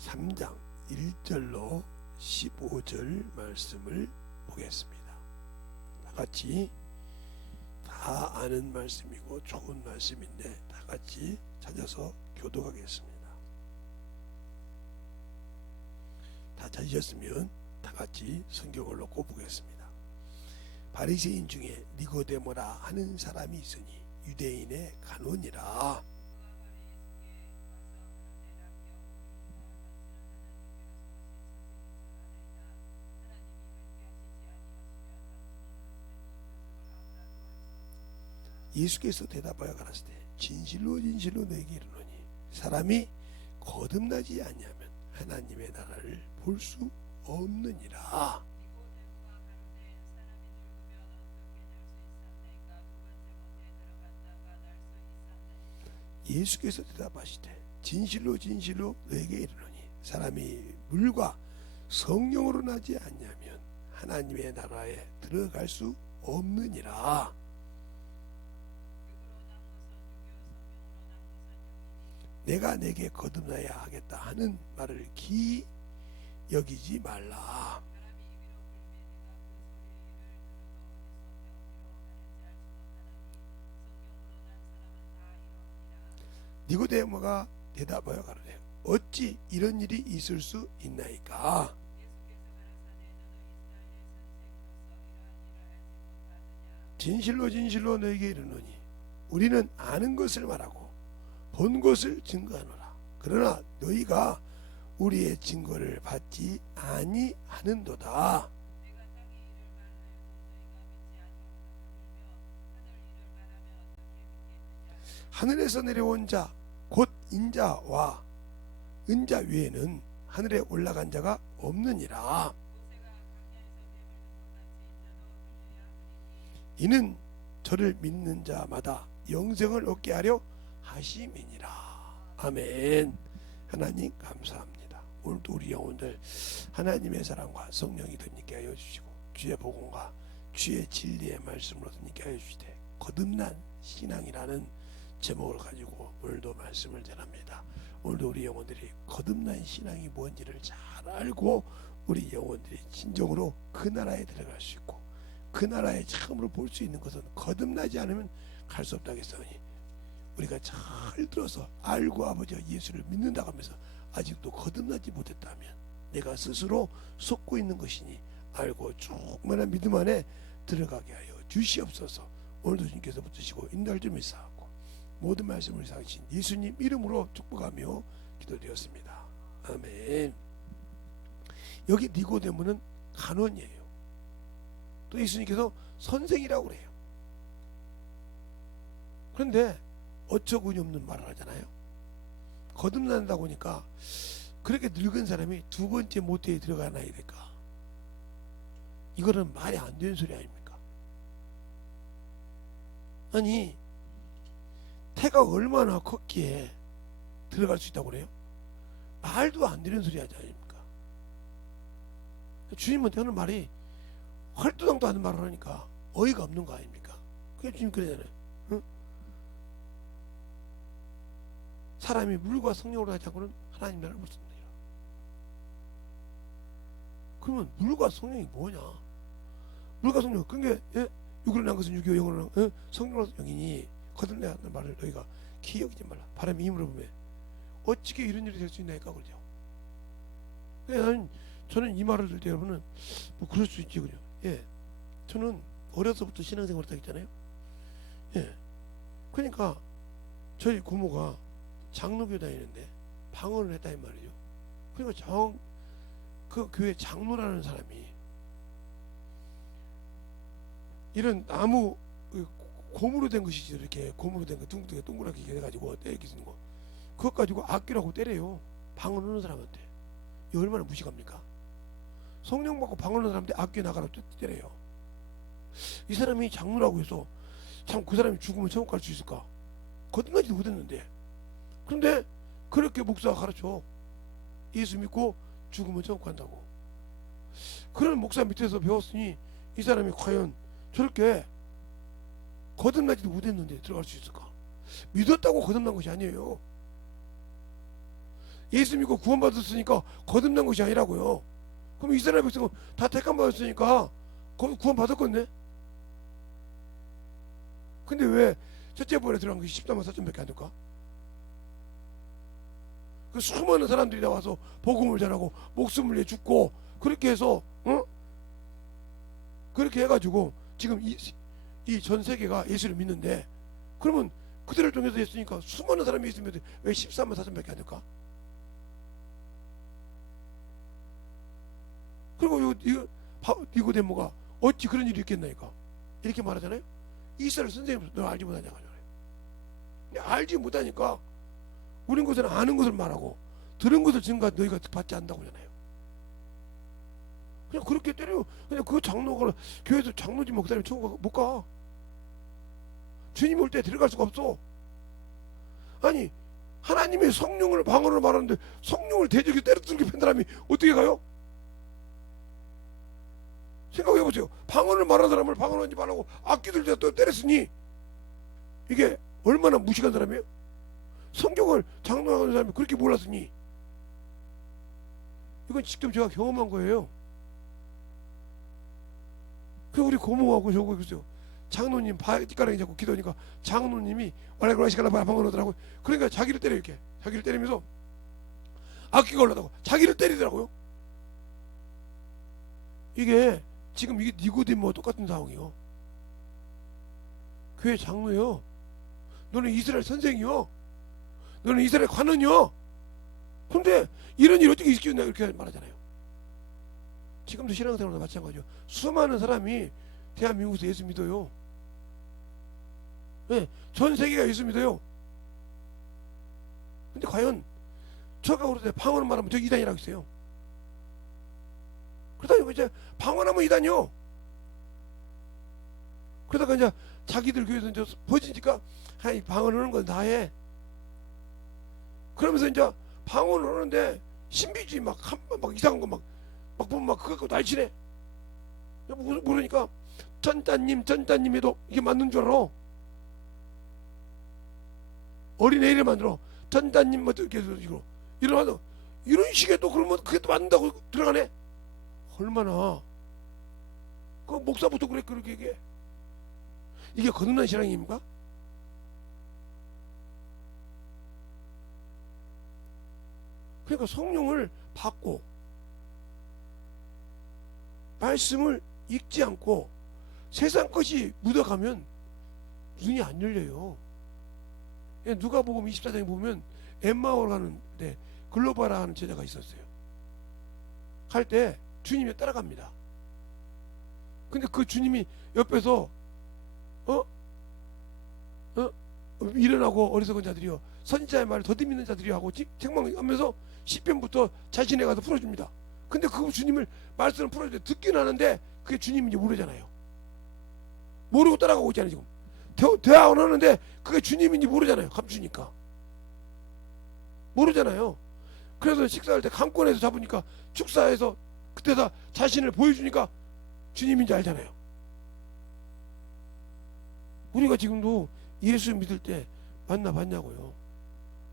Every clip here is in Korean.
3장 1절로 15절 말씀을 보겠습니다. 다같이 다 아는 말씀이고 좋은 말씀인데 다같이 찾아서 교독하겠습니다. 다 찾으셨으면 다같이 성경을 놓고 보겠습니다. 바리새인 중에 니고데모라 하는 사람이 있으니 유대인의 간원이라. 예수께서 대답하여 가라사대 진실로 진실로 너에게 이르노니 사람이 거듭나지 아니하면 하나님의 나라를 볼 수 없느니라. 예수께서 대답하시되 진실로 진실로 너에게 이르노니 사람이 물과 성령으로 나지 아니하면 하나님의 나라에 들어갈 수 없느니라. 내가 내게 거듭나야 하겠다 하는 말을 기이 여기지 말라. 니고데모가 대답하여 가로되 어찌 이런 일이 있을 수 있나이까. 진실로 진실로 너에게 이르노니 우리는 아는 것을 말하고 본 것을 증거하노라. 그러나 너희가 우리의 증거를 받지 아니하는도다. 하늘에서 내려온 자 곧 인자와 은자 외에는 하늘에 올라간 자가 없느니라. 이는 저를 믿는 자마다 영생을 얻게 하려 하심이니라. 아멘. 하나님 감사합니다. 오늘도 우리 영혼들 하나님의 사랑과 성령이 덧있게 하여 주시고 주의 복음과 주의 진리의 말씀으로 덧있게 하여 주시되 거듭난 신앙이라는 제목을 가지고 오늘도 말씀을 전합니다. 오늘도 우리 영혼들이 거듭난 신앙이 뭔지를 잘 알고 우리 영혼들이 진정으로 그 나라에 들어갈 수 있고 그 나라에 처음으로 볼 수 있는 것은 거듭나지 않으면 갈 수 없다고 했으니 우리가 잘 들어서 알고 아버지 예수를 믿는다고 하면서 아직도 거듭나지 못했다면 내가 스스로 속고 있는 것이니 알고 충만한 믿음 안에 들어가게 하여 주시옵소서. 오늘도 주님께서 붙으시고 인도할 좀 있사하고 모든 말씀을 사신 예수님 이름으로 축복하며 기도드렸습니다. 아멘. 여기 니고데모는 간원이에요. 또 예수님께서 선생이라고 그래요. 그런데 어처구니 없는 말을 하잖아요. 거듭난다고 하니까 그렇게 늙은 사람이 두 번째 모태에 들어가나야 될까? 이거는 말이 안 되는 소리 아닙니까? 아니 태가 얼마나 컸기에 들어갈 수 있다고 그래요? 말도 안 되는 소리 하지 아닙니까? 주님한테 하는 말이 활두당도 하는 말을 하니까 어이가 없는 거 아닙니까? 그게 주님 그러잖아요. 응? 사람이 물과 성령으로 하지 않고는 하나님 나라를 볼 수 없느니라. 그러면 물과 성령이 뭐냐? 물과 성령, 그게 육으로 난 것은 육이요 영으로 난 성령으로 영이니 거듭나는 말을 너희가 기억이지 말라. 바람이 힘으로 보면 어찌게 이런 일이 될 수 있나이까 그러죠. 저는 이 말을 들을 때 여러분은 뭐 그럴 수 있지 그죠. 예, 저는 어려서부터 신앙생활을 했다 했잖아요. 예, 그러니까 저희 고모가 장로교 다니는데 방언을 했다 이 말이죠. 그러니까 그 교회 장로라는 사람이 이런 나무 고무로 된 것이지 이렇게 고무로 된 거 둥둥이 동그랗게 해가지고 때리기 쓰는 거 그것 가지고 악기라고 때려요. 방언하는 사람한테. 이 얼마나 무식합니까? 성령 받고 방언하는 사람한테 악기 나가라고 때려요. 이 사람이 장로라고 해서 참 그 사람이 죽으면 천국 갈 수 있을까? 거듭나지도 못했는데 그런데 그렇게 목사가 가르쳐. 예수 믿고 죽으면 천국 간다고. 그런 목사 밑에서 배웠으니 이 사람이 과연 저렇게 거듭나지도 못했는데 들어갈 수 있을까? 믿었다고 거듭난 것이 아니에요. 예수 믿고 구원받았으니까 거듭난 것이 아니라고요. 그럼 이스라엘 백성은 다 택함 받았으니까 구원받았겠네. 근데 왜 첫째 부활에 들어간 것이 14만 4천밖에 안 될까? 그 수많은 사람들이 나와서 복음을 전하고 목숨을 내 죽고 그렇게 해서 그렇게 해가지고 지금 이 전 세계가 예수를 믿는데, 그러면 그들을 통해서 했으니까 수많은 사람이 있으면 왜 14만 4천밖에 안 될까? 그리고 니고데모가 어찌 그런 일이 있겠나니까 이렇게 말하잖아요. 이스라엘 선생님 너 알지 못하냐 하잖아요. 알지 못하니까 우린 것은 아는 것을 말하고 들은 것을 증거 너희가 받지 않는다고 하잖아요. 그냥 그렇게 때려. 그냥 그 장로가 교회에서 장로지 목사님 천국 못 가. 주님 올 때 들어갈 수가 없어. 아니 하나님의 성령을 방언으로 말하는데 성령을 대적에 때려들게 팬 사람이 어떻게 가요? 생각해보세요. 방언을 말하는 사람을 방언하지 말라고 악기들 또 때렸으니 이게 얼마나 무식한 사람이에요? 성경을 장로하는 사람이 그렇게 몰랐으니. 이건 직접 제가 경험한 거예요. 그 우리 고모하고 저거 그랬어요. 장로님 바지가랑이 잡고 기도하니까 장로님이 와라시가라 방언하더라고요. 그러니까 자기를 때려. 이렇게 자기를 때리면서 악기가 올라다고 자기를 때리더라고요. 이게 지금 이게 니고데모와 똑같은 상황이요. 교회 장로요. 너는 이스라엘 선생이요. 너는 이스라엘 관원이요. 근데 이런 일 어떻게 있겠냐 이렇게 말하잖아요. 지금도 신앙생활도 마찬가지요. 수많은 사람이 대한민국에서 예수 믿어요. 네, 전 세계가 예수 믿어요. 근데 과연 저가 그럴 때 방언을 말하면 저 이단이라고 했어요. 그러다가 이제 방언하면 이단이요. 그러다가 이제 자기들 교회에서 이제 버지니까 아이 방언을 하는 건 다 해. 그러면서 이제 방언을 하는데 신비주의 막 이상한 거 막 보면 막 그거 갖고 날치네. 모르니까 전자님에도 이게 맞는 줄 알아. 어린애 이름 만들어 전자님 뭐 이렇게 식으로 이런 식의 또 그러면 그게 또 맞는다고 들어가네. 얼마나 그 목사부터 그렇게 얘기해. 이게 거듭난 신앙입니까? 그러니까 성령을 받고 말씀을 읽지 않고 세상 것이 묻어가면 눈이 안 열려요. 누가복음 24장에 보면 엠마오로 가는데 글로바라 하는 제자가 있었어요. 갈 때 주님이 따라갑니다. 근데 그 주님이 옆에서 일어나고 어리석은 자들이요 선지자의 말을 더듬이는 자들이 하고 책망하면서 시편부터 자신에 가서 풀어줍니다. 근데 그 주님을 말씀을 풀어줄 때 듣긴 하는데 그게 주님인지 모르잖아요. 모르고 따라가고 있잖아요. 지금 대화를 하는데 그게 주님인지 모르잖아요. 감추니까 모르잖아요. 그래서 식사할 때 강권에서 잡으니까 축사해서 그때다 자신을 보여주니까 주님인지 알잖아요. 우리가 지금도 예수 믿을 때 만나봤냐고요.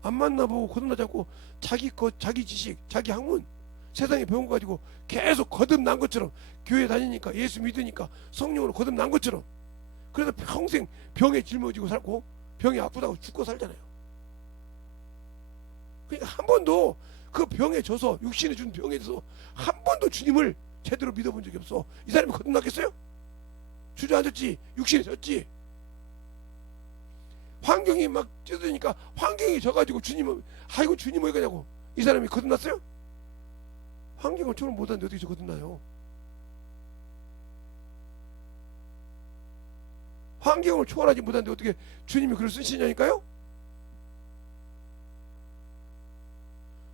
안 만나보고 거듭나지 않고 자기 지식, 자기 학문, 세상에 배운 거 가지고 계속 거듭난 것처럼 교회 다니니까 예수 믿으니까 성령으로 거듭난 것처럼 그래서 평생 병에 짊어지고 살고 병이 아프다고 죽고 살잖아요. 그러니까 한 번도 그 병에 져서 육신이 준 병에 져서 한 번도 주님을 제대로 믿어본 적이 없어. 이 사람이 거듭났겠어요? 주저앉았지, 육신이 졌지. 환경이 막 찢어지니까 환경이 져가지고 주님은 아이고 주님 어디 가냐고. 이 사람이 거듭났어요? 환경을 초월 못하는데 어떻게 거듭나요? 환경을 초월하지 못하는데 어떻게 주님이 글을 쓰시냐니까요?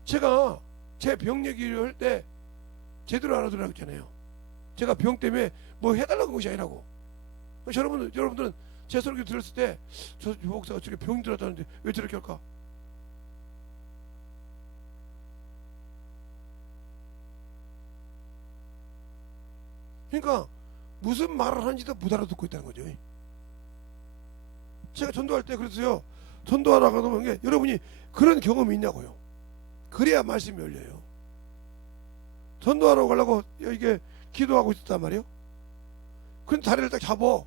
제가 제 병 얘기를 할 때 제대로 알아들으라고 했잖아요. 제가 병 때문에 뭐 해달라고 한 것이 아니라고. 여러분들은 제 설교 들었을 때 저 목사가 저렇게 병이 들었다는데 왜 저렇게 할까? 그러니까 무슨 말을 하는지도 못 알아듣고 있다는 거죠. 제가 전도할 때 그랬어요. 전도하다가 보면 게 여러분이 그런 경험이 있냐고요. 그래야 말씀이 열려요. 전도하러 가려고 이게 기도하고 있었단 말이에요. 근데 다리를 딱 잡어.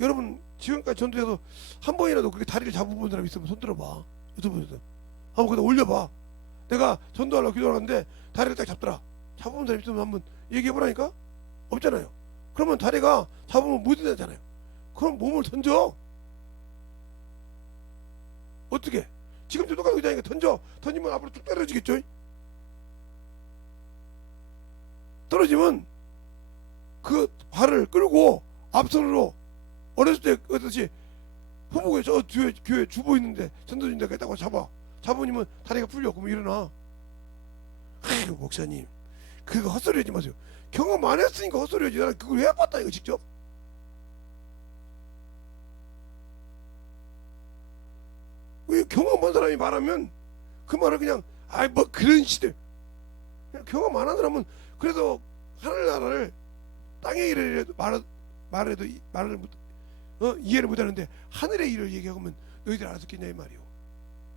여러분 지금까지 전도해서 한 번이라도 그렇게 다리를 잡아본 사람 있으면 손 들어봐. 유튜브에서 한번 거기다 올려봐. 내가 전도하려고 기도하는데 다리를 딱 잡더라. 잡아본 사람 있으면 한번 얘기해보라니까. 없잖아요. 그러면 다리가 잡으면 못 되잖아요. 그럼 몸을 던져. 어떻게? 지금도 똑같은 거잖아요. 던져. 던지면 앞으로 쭉 떨어지겠죠. 떨어지면 그 발을 끌고 앞선으로 어렸을 때 그랬듯이 후보에 저 뒤에 교회 주보 있는데 전도진다 했다고 잡으면 다리가 풀려. 그러면 일어나. 아이고 목사님 그거 헛소리 하지 마세요. 경험 안 했으니까 헛소리 하지. 나는 그걸 해봤다 이거 직접. 왜 경험한 사람이 말하면 그 말을 그냥 아이 뭐 그런 시대. 경험 안 한 사람은 그래도 하늘나라를 땅의 일을 말해도 말을 이해를 못하는데 하늘의 일을 얘기하면 너희들 알았겠냐 이 말이요.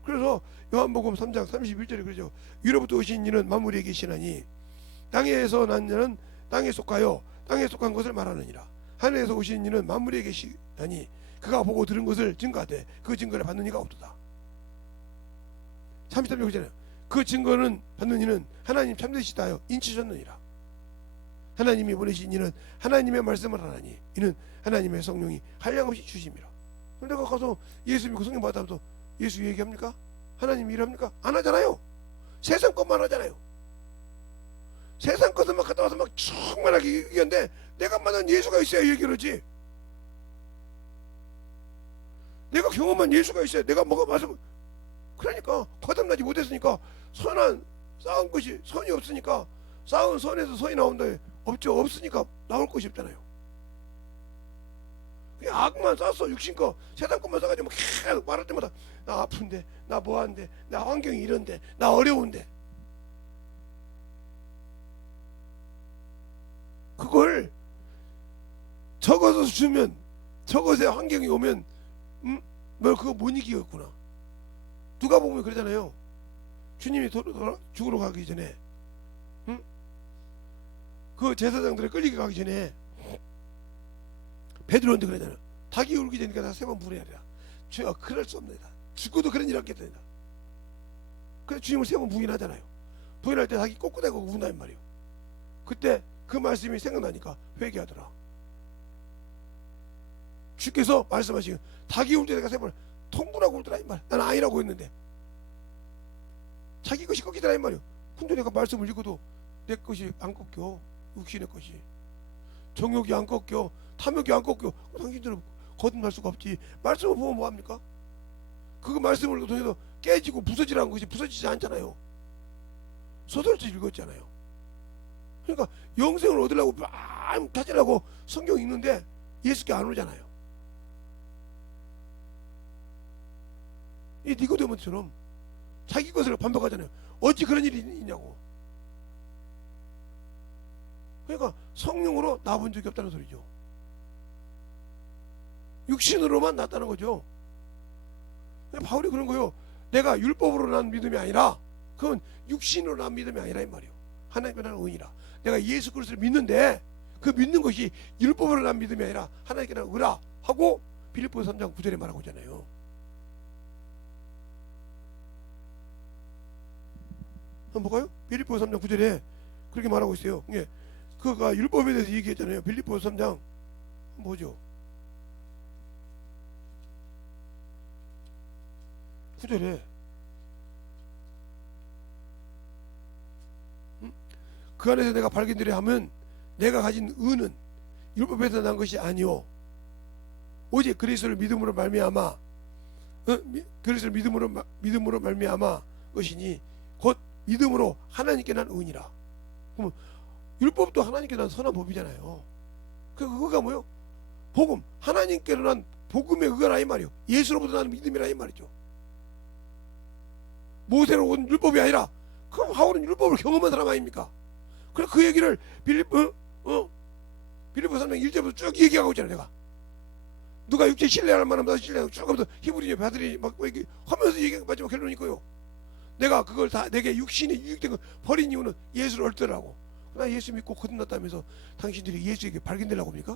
그래서 요한복음 3장 31절에 그러죠. 위로부터 오신 이는 만물에 계시나니 땅에서 난 자는 땅에 속하여 땅에 속한 것을 말하느니라. 하늘에서 오신 이는 만물에 계시나니 그가 보고 들은 것을 증거하되 그 증거를 받는 이가 없도다. 33절 그러잖아요. 그 증거는 받는 이는 하나님 참되시다 하여 인치셨느니라. 하나님이 보내신 이는 하나님의 말씀을 하나니 이는 하나님의 성령이 한량없이 주심이라. 내가 가서 예수 믿고 성령 받아도 예수 얘기합니까? 하나님 일합니까? 안 하잖아요. 세상 것만 하잖아요. 세상 것만 갔다 와서 막 충만하게 얘기하는데 내가 만난 예수가 있어야 얘기를 하지. 내가 경험한 예수가 있어야 내가 뭐가 말씀. 그러니까 거듭나지 못했으니까 선한 쌓은 것이 선이 없으니까 쌓은 선에서 선이 나온다. 없으니까 나올 것이 없잖아요. 그냥 악만 쌓았어. 육신 거 세상 것만 쌓아가지고 계속 말할 때마다 나 아픈데 나 뭐하는데 나 환경이 이런데 나 어려운데 그걸 적어서 주면 적어서 환경이 오면 뭐 그거 못 이기겠구나. 누가 보면 그러잖아요. 주님이 죽으러 가기 전에 그 제사장들이 끌리게 가기 전에 베드로한테 그러잖아요. 닭이 울기 전이니까 나 3번 부르야 되라. 주여 그럴 수 없습니다. 죽어도 그런 일 없겠다. 그래서 주님을 3번 부인하잖아요. 부인할 때 닭이 꼬꾸대고 운다는 말이에요. 그때 그 말씀이 생각나니까 회개하더라. 주께서 말씀하시고 닭이 울 때 내가 3번 통분하고 울더라 이 말. 나는 아니라고 했는데 자기 것이 꺾이더라 이 말이에요. 근데 내가 말씀을 읽어도 내 것이 안 꺾여. 육신의 것이 정욕이 안 꺾여. 탐욕이 안 꺾여. 당신들은 거듭날 수가 없지. 말씀을 보면 뭐합니까? 그 말씀을 통해서 깨지고 부서지라는 것이 부서지지 않잖아요. 소설을 읽었잖아요. 그러니까 영생을 얻으려고 막 찾으려고 성경 읽는데 예수께 안 오잖아요. 이 니고데모처럼 자기 것을 반박하잖아요. 어찌 그런 일이 있냐고. 그러니까 성령으로 나본 적이 없다는 소리죠. 육신으로만 났다는 거죠. 바울이 그런 거요. 내가 율법으로 난 믿음이 아니라 그건 육신으로 난 믿음이 아니라 이 말이에요. 하나님께 나는 의라. 내가 예수 그리스도를 믿는데 그 믿는 것이 율법으로 난 믿음이 아니라 하나님께 나는 의라 하고 빌립보서 3장 9절에 말하고 있잖아요. 한번 볼까요? 빌립보서 3장 9절에 그렇게 말하고 있어요. 예. 그가 율법에 대해서 얘기했잖아요. 빌립보서 3장 뭐죠? 9절에 그 안에서 내가 발견되려 하면 내가 가진 의는 율법에서 난 것이 아니오 오직 그리스도를 믿음으로 말미암아 그리스도를 믿음으로 말미암아 것이니 곧 믿음으로 하나님께 난 의니라. 그러면 율법도 하나님께 난 선한 법이잖아요. 그거가 뭐요? 복음. 하나님께로 난 복음의 의가 이 말이요. 예수로부터 나는 믿음이라 이 말이죠. 모세로 온 율법이 아니라 그럼 하울은 율법을 경험한 사람 아닙니까? 그래 그 얘기를 빌립보 3장 1절부터 쭉 얘기하고 있잖아요. 내가 누가 육체 신뢰할 만하면 신뢰하고 쭉 하면서 히브리서 바들이 막 얘기 하면서 얘기하고 마지막 결론이 있고요. 내가 그걸 다 내게 육신이 유익된 걸 버린 이유는 예수를 얻더라고. 나 예수 믿고 거듭났다면서 당신들이 예수에게 발견되려고 합니까?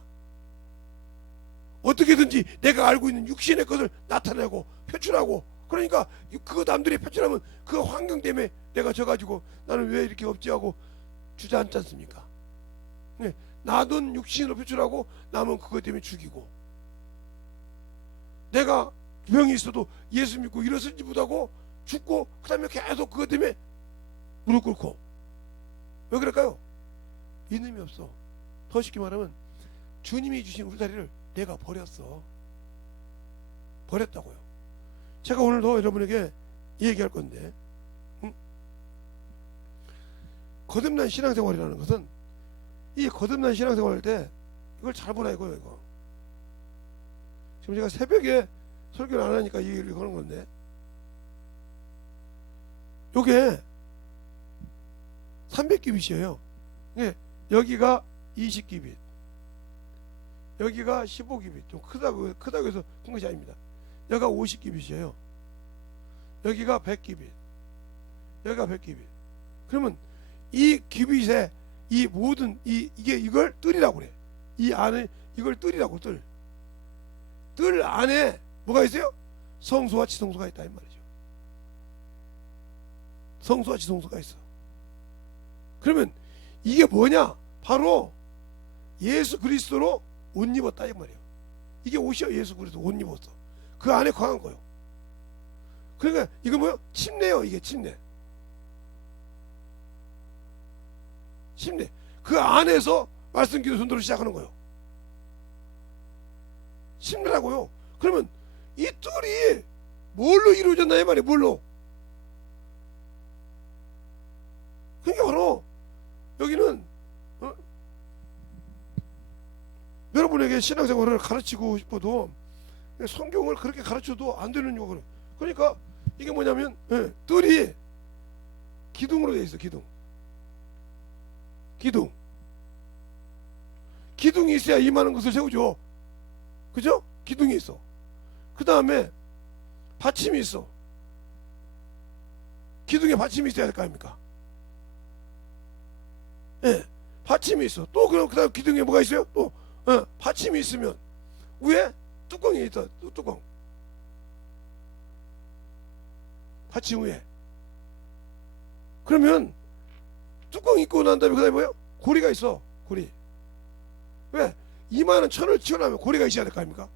어떻게든지 내가 알고 있는 육신의 것을 나타내고 표출하고, 그러니까 그거 남들이 표출하면 그 환경 때문에 내가 져가지고 나는 왜 이렇게 없지 하고 주저앉지 않습니까? 네, 나는 육신으로 표출하고 남은 그것 때문에 죽이고, 내가 병이 있어도 예수 믿고 일어서지 못하고 죽고, 그 다음에 계속 그것 때문에 무릎 꿇고. 왜 그럴까요? 믿음이 없어. 더 쉽게 말하면 주님이 주신 울타리를 내가 버렸어. 버렸다고요. 제가 오늘도 여러분에게 얘기할 건데, 거듭난 신앙생활이라는 것은, 이 거듭난 신앙생활 할 때 이걸 잘 보라 이거예요. 이거 지금 제가 새벽에 설교를 안 하니까 이 얘기를 하는 건데, 요게 300기빗이에요. 여기가 20기빗, 여기가 15기빗. 좀 크다고 해서 큰 것이 아닙니다. 여기가 50기빗이에요. 여기가 100기빗, 여기가 100기빗. 그러면 이 기빗에 이 모든 이걸 뜰이라고 그래. 이 안에 이걸 뜰이라고. 뜰 안에 뭐가 있어요? 성소와 지성소가 있다 이 말이죠. 성소와 지성소가 있어. 그러면 이게 뭐냐? 바로 예수 그리스도로 옷 입었다 이 말이에요. 이게 옷이요. 예수 그리스도 옷 입었어. 그 안에 거한 거요. 그러니까 이거 뭐요? 침례요. 이게 침례. 그 안에서 말씀 기도 전도를 시작하는 거예요. 침례라고요. 그러면 이 뜰이 뭘로 이루어졌나 이 말이에요. 뭘로? 그러니까 바로 여기는 여러분에게 신앙생활을 가르치고 싶어도 성경을 그렇게 가르쳐도 안 되는 이유가 그래요. 그러니까 이게 뭐냐면 뜰이 기둥으로 되어 있어. 기둥이 있어야 이만한 것을 세우죠. 그죠? 기둥이 있어. 그 다음에 받침이 있어. 기둥에 받침이 있어야 될 거 아닙니까? 받침이 있어. 또 그럼 그 다음 기둥에 뭐가 있어요? 또 받침이 있으면 위에 뚜껑이 있어. 뚜껑. 받침 위에. 그러면 뚜껑 있고 난 다음에 그 다음에 뭐예요? 고리가 있어. 고리. 왜? 이만한 천을 치워나면 고리가 있어야 될 거 아닙니까?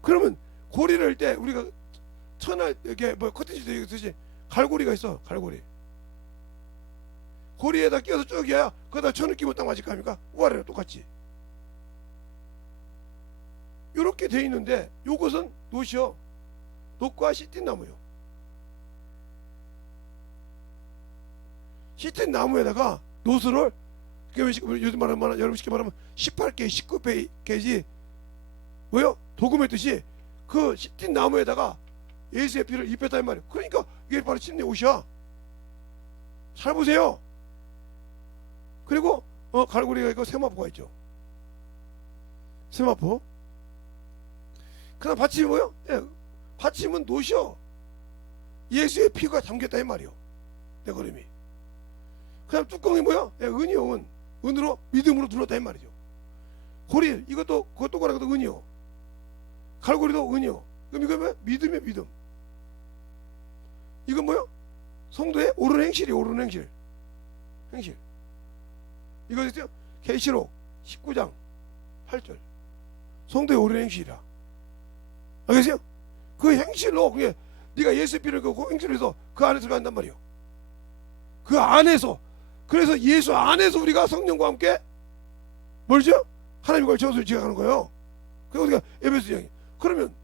그러면 고리를 할 때 우리가 천을 이렇게 커튼지도 있듯이 갈고리가 있어. 갈고리. 고리에다 끼워서 쭉 해야 거기다 천을 끼면 딱 맞을 거 아닙니까? 우아래로 똑같이. 요렇게 돼 있는데 요것은 노시요. 녹과 시틴나무요. 시틴나무에다가 노스를 요즘 말하면 여러분 쉽게 말하면 18개, 19페이지 뭐요? 도금했듯이 그 시틴나무에다가 예수의 피를 입혔다 이 말이에요. 그러니까 이게 바로 침례 옷이야. 잘 보세요. 그리고 갈고리가 있고 세마포가 있죠. 세마포. 그 다음 받침이 뭐요? 받침은 노시요. 예수의 피가 담겼다 이 말이요. 내 걸음이. 그 다음 뚜껑이 뭐요? 은이요. 은으로 믿음으로 둘렀다 이 말이죠. 고리 이것도 그것도 거라도 은이요. 갈고리도 은이요. 그럼 이거 뭐야? 믿음이요. 믿음. 이건 뭐요? 성도의 옳은 행실이 옳은 행실. 이거 있죠? 계시록 19장 8절. 성도의 옳은 행실이라. 알겠어요? 그 행실로 그게 네가 예수 피를 그 행실로 해서 그 안에 들어간단 말이에요. 그 안에서. 그래서 예수 안에서 우리가 성령과 함께 뭘죠? 하나님과 저수를 지어가는 거예요. 그래서 우리가 에베소 장이. 그러면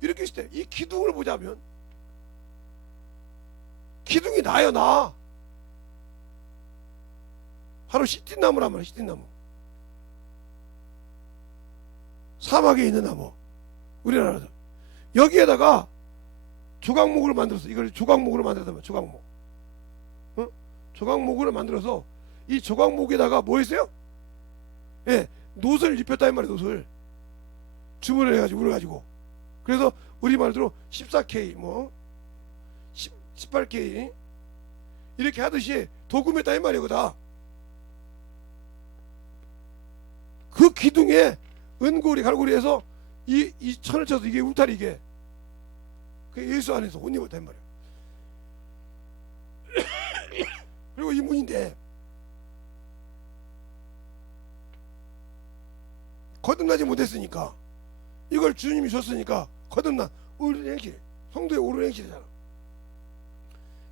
이렇게 있을 때 이 기둥을 보자면 기둥이 나요. 나. 바로 시틴나무란 말이에요. 시틴나무. 사막에 있는 나무. 우리나라에서 여기에다가 조각목을 만들어서 이걸 조각목으로 만들었단 말이에요. 조각목. 조각목으로 만들어서 이 조각목에다가 뭐 했어요? 노선을 입혔다 이 말이에요. 노선을 주문을 해가지고 우려가지고. 그래서 우리 말대로 14K 18K 이렇게 하듯이 도금했다 이 말이거든. 그 기둥에 은고리 갈고리에서 이 천을 쳐서 이게 울타리, 이게 그 예수 안에서 옷 입었다 이 말이야. 그리고 이 문인데 거듭나지 못했으니까, 이걸 주님이 줬으니까 거듭난 옳은 행실, 성도의 옳은 행실이잖아.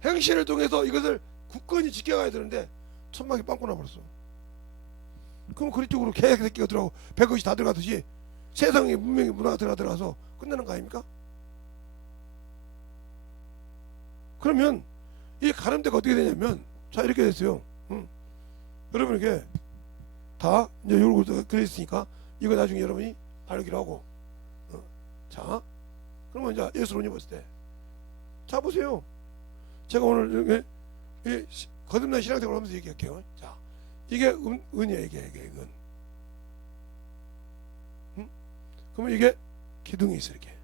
행실을 통해서 이것을 굳건히 지켜가야 되는데 천막이 빵꾸 나버렸어. 그럼 그쪽으로 개새끼가 들어가고 배것이 다 들어가듯이 세상의 문명의 문화가 들어가서 끝나는 거 아닙니까? 그러면 이 가늠대가 어떻게 되냐면, 자 이렇게 됐어요. 여러분 이게 다 이제 요걸 그랬으니까 이거 나중에 여러분이 알기로 하고, 자 그러면 이제 예수를 옷 입었을 때, 자 보세요. 제가 오늘 거듭난 신앙생활을 하면서 얘기할게요. 자 이게 은이야, 이게 은. 그러면 이게 기둥이 있어, 이렇게.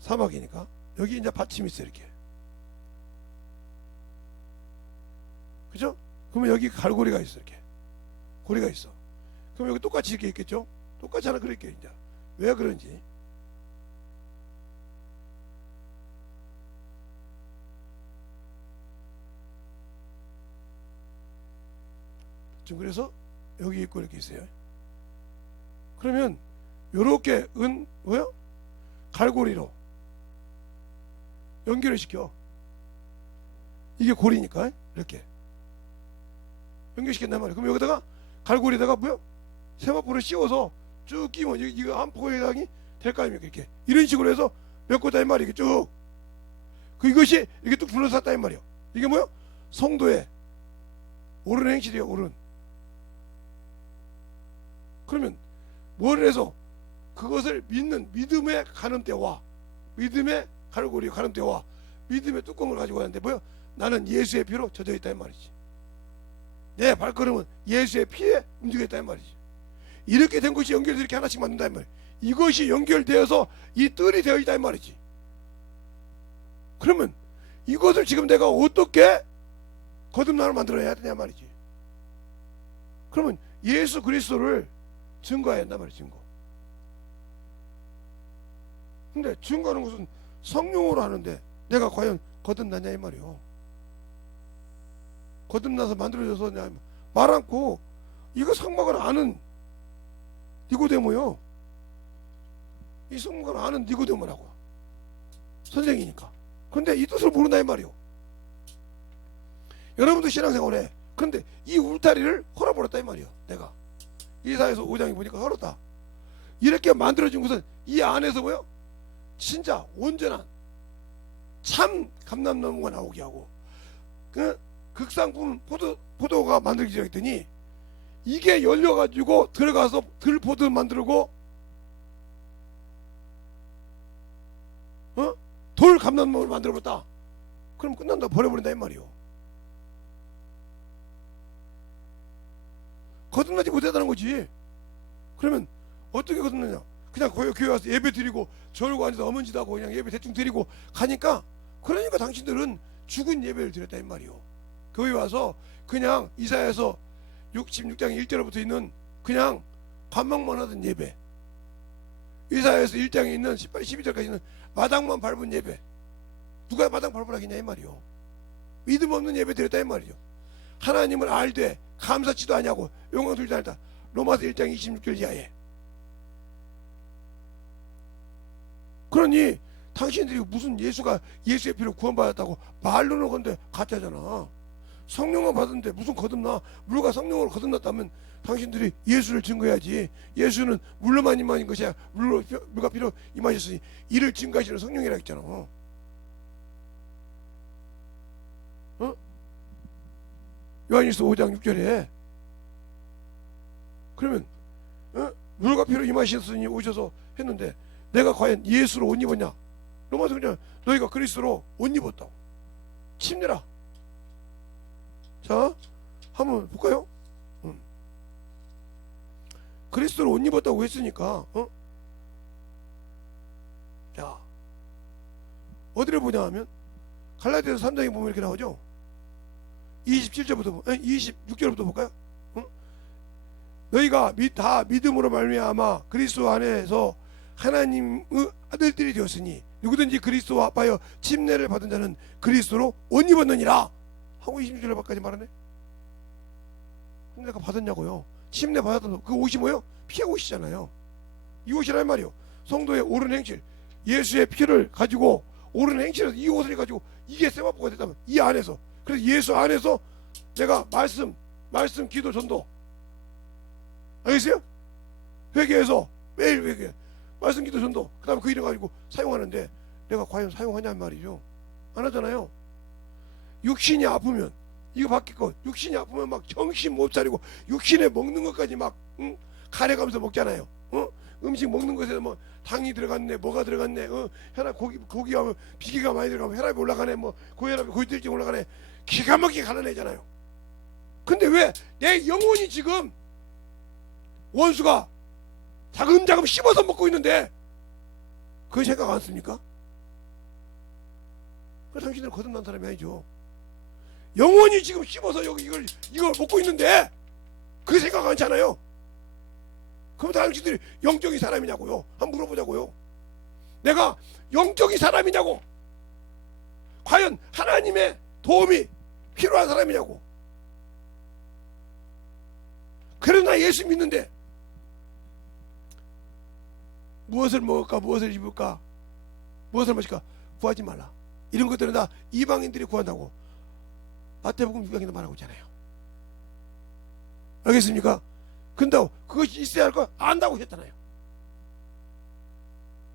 사막이니까 여기 이제 받침이 있어, 이렇게. 그죠? 그러면 여기 갈고리가 있어, 이렇게. 고리가 있어. 그럼 여기 똑같이 이렇게 있겠죠? 똑같이 하나 그릴게요, 이제. 왜 그런지. 지금 그래서 여기 있고 이렇게 있어요. 그러면 요렇게 뭐야? 갈고리로 연결을 시켜. 이게 고리니까 이렇게 연결시킨단 말이에요. 그럼 여기다가 갈고리에다가 뭐야? 세마포를 씌워서 쭉 끼면 이거 한 포의 해당이 될 거 아닙니까? 이렇게 이런 식으로 해서 메꿨다 이 말이에요. 쭉. 이것이 이게 또 둘러쌌다 이 말이에요. 이게 뭐야? 성도의 옳은 행실이에요. 옳은. 그러면 뭘 해서 그것을 믿는 믿음의 가늠대와 믿음의 갈고리 가늠대와 믿음의 뚜껑을 가지고 왔는데, 뭐야? 나는 예수의 피로 젖어 있다 이 말이지. 내 발걸음은 예수의 피에 움직여 있다 이 말이지. 이렇게 된 것이 연결돼서 이렇게 하나씩 만든다 이 말이야. 이것이 연결되어서 이 뜰이 되어 있다 이 말이지. 그러면 이것을 지금 내가 어떻게 거듭남을 만들어야 되냐 말이지. 그러면 예수 그리스도를 증거해야 한단 말이야, 증거. 근데 증거하는 것은 성령으로 하는데 내가 과연 거듭났냐 이 말이요. 거듭나서 만들어져서 말 않고 이거 성막을 아는 니고데모요. 이 성막을 아는 니고데모라고, 선생이니까. 근데 이 뜻을 모른다 이 말이요. 여러분도 신앙생활에 근데 이 울타리를 헐어버렸다 이 말이요. 내가 이사야서 5장에 보니까 헐었다. 이렇게 만들어진 것은 이 안에서 뭐요? 진짜 온전한 참 감람나무가 나오게 하고, 그 극상품 포도가 만들기 시작했더니 이게 열려가지고 들어가서 들포도 만들고, 돌 감람나무를 만들어버렸다. 그럼 끝난다, 버려버린다 이 말이요. 거듭나지 못했다는 거지. 그러면 어떻게 거듭나냐? 그냥 교회 와서 예배 드리고 절고 앉아서 어문지도 하고 그냥 예배 대충 드리고 가니까, 그러니까 당신들은 죽은 예배를 드렸다 이 말이요. 교회 와서 그냥 이사야서 66장 1절부터 있는 그냥 관망만 하던 예배, 이사야서 1장에 있는 18, 12절까지 있는 마당만 밟은 예배, 누가 마당 밟으라겠냐 이 말이요. 믿음 없는 예배 드렸다 이 말이죠. 하나님을 알되 감사치도 아니하고 영광 돌리지 않았다. 로마서 1장 26절 이하에. 그러니 당신들이 무슨 예수가 예수의 피로 구원받았다고 말로는 건데 가짜잖아. 성령을 받았는데 무슨 거듭나? 물과 성령으로 거듭났다면 당신들이 예수를 증거해야지. 예수는 물로만 임하신 것이야. 물과 피로 임하셨으니 이를 증거하시는 성령이라 했잖아. 요한일서 5장 6절에. 그러면 물과 피로 임하셨으니 오셔서 했는데 내가 과연 예수로 옷 입었냐? 로마서 그냥 너희가 그리스도로 옷 입었다고. 침내라. 자, 한번 볼까요? 그리스도로 옷 입었다고 했으니까, 자, 어디를 보냐 하면 갈라디아서 3장에 보면 이렇게 나오죠. 27절부터 26절부터 볼까요? 응? 너희가 다 믿음으로 말미암아 그리스도 안에서 하나님의 아들들이 되었으니 누구든지 그리스도와 합하여 침례를 받은 자는 그리스도로 옷 입었느니라 하고 26절까지 말하네. 근데 내가 받았냐고요? 침례 받았던 그 옷이 뭐예요? 피의 옷이잖아요. 이 옷이란 말이요. 성도의 옳은 행실, 예수의 피를 가지고 옳은 행실에서 이 옷을 가지고 이게 세마포가 됐다면 이 안에서, 그래서 예수 안에서 내가 말씀, 기도, 전도, 알겠어요? 회개해서 매일 회개, 말씀, 기도, 전도, 그 다음에 그 일을 가지고 사용하는데 내가 과연 사용하냐 말이죠. 안 하잖아요. 육신이 아프면 이거 바뀔 거, 육신이 아프면 막 정신 못 차리고 육신에 먹는 것까지 막 가려가면서 먹잖아요. 음식 먹는 것에서 뭐 당이 들어갔네, 뭐가 들어갔네, 혈압 고기가 비계가 많이 들어가면 혈압이 올라가네, 뭐 고혈압이 고지혈증 올라가네, 기가 막히게 갈라내잖아요. 근데 왜 내 영혼이 지금 원수가 자금자금 씹어서 먹고 있는데 그 생각 안 씁니까? 그 당신들은 거듭난 사람이 아니죠. 영혼이 지금 씹어서 여기 이걸 먹고 있는데 그 생각 않잖아요. 그럼 당신들이 영적인 사람이냐고요? 한번 물어보자고요. 내가 영적인 사람이냐고, 과연 하나님의 도움이 필요한 사람이냐고. 그러나 예수 믿는데 무엇을 먹을까, 무엇을 입을까, 무엇을 마실까 구하지 말라. 이런 것들은 다 이방인들이 구한다고 마태복음 6장에도 말하고 있잖아요. 알겠습니까? 근데 그것이 있어야 할 거 안다고 했잖아요.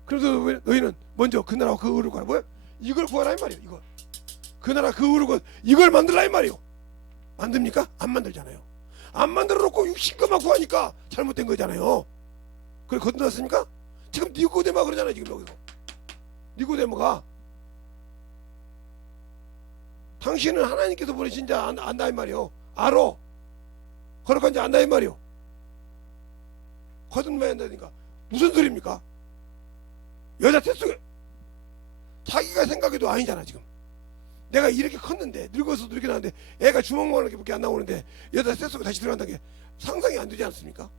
그래서 왜 너희는 먼저 그 나라와 그 의를 구하라. 뭐야? 이걸 구하라 이 말이에요. 이걸. 그 나라 그 의를 구하, 이걸 만들라 이 말이에요. 만듭니까? 안 만들잖아요. 안 만들어 놓고 육신 것만 구하니까 잘못된 거잖아요. 그래 거듭났습니까? 지금 니고데모가 그러잖아요. 지금 여기서 니고데모가 당신은 하나님께서 보내신 자 안다 이 말이요. 알아. 거룩한 자 안다 이 말이요. 거듭나야 한다니까 무슨 소리입니까? 여자 태속에 자기가 생각해도 아니잖아. 지금 내가 이렇게 컸는데 늙어서도 이렇게 나왔는데 애가 주먹만한 게밖에 안 나오는데 여자 태속에 다시 들어간다는 게 상상이 안 되지 않습니까?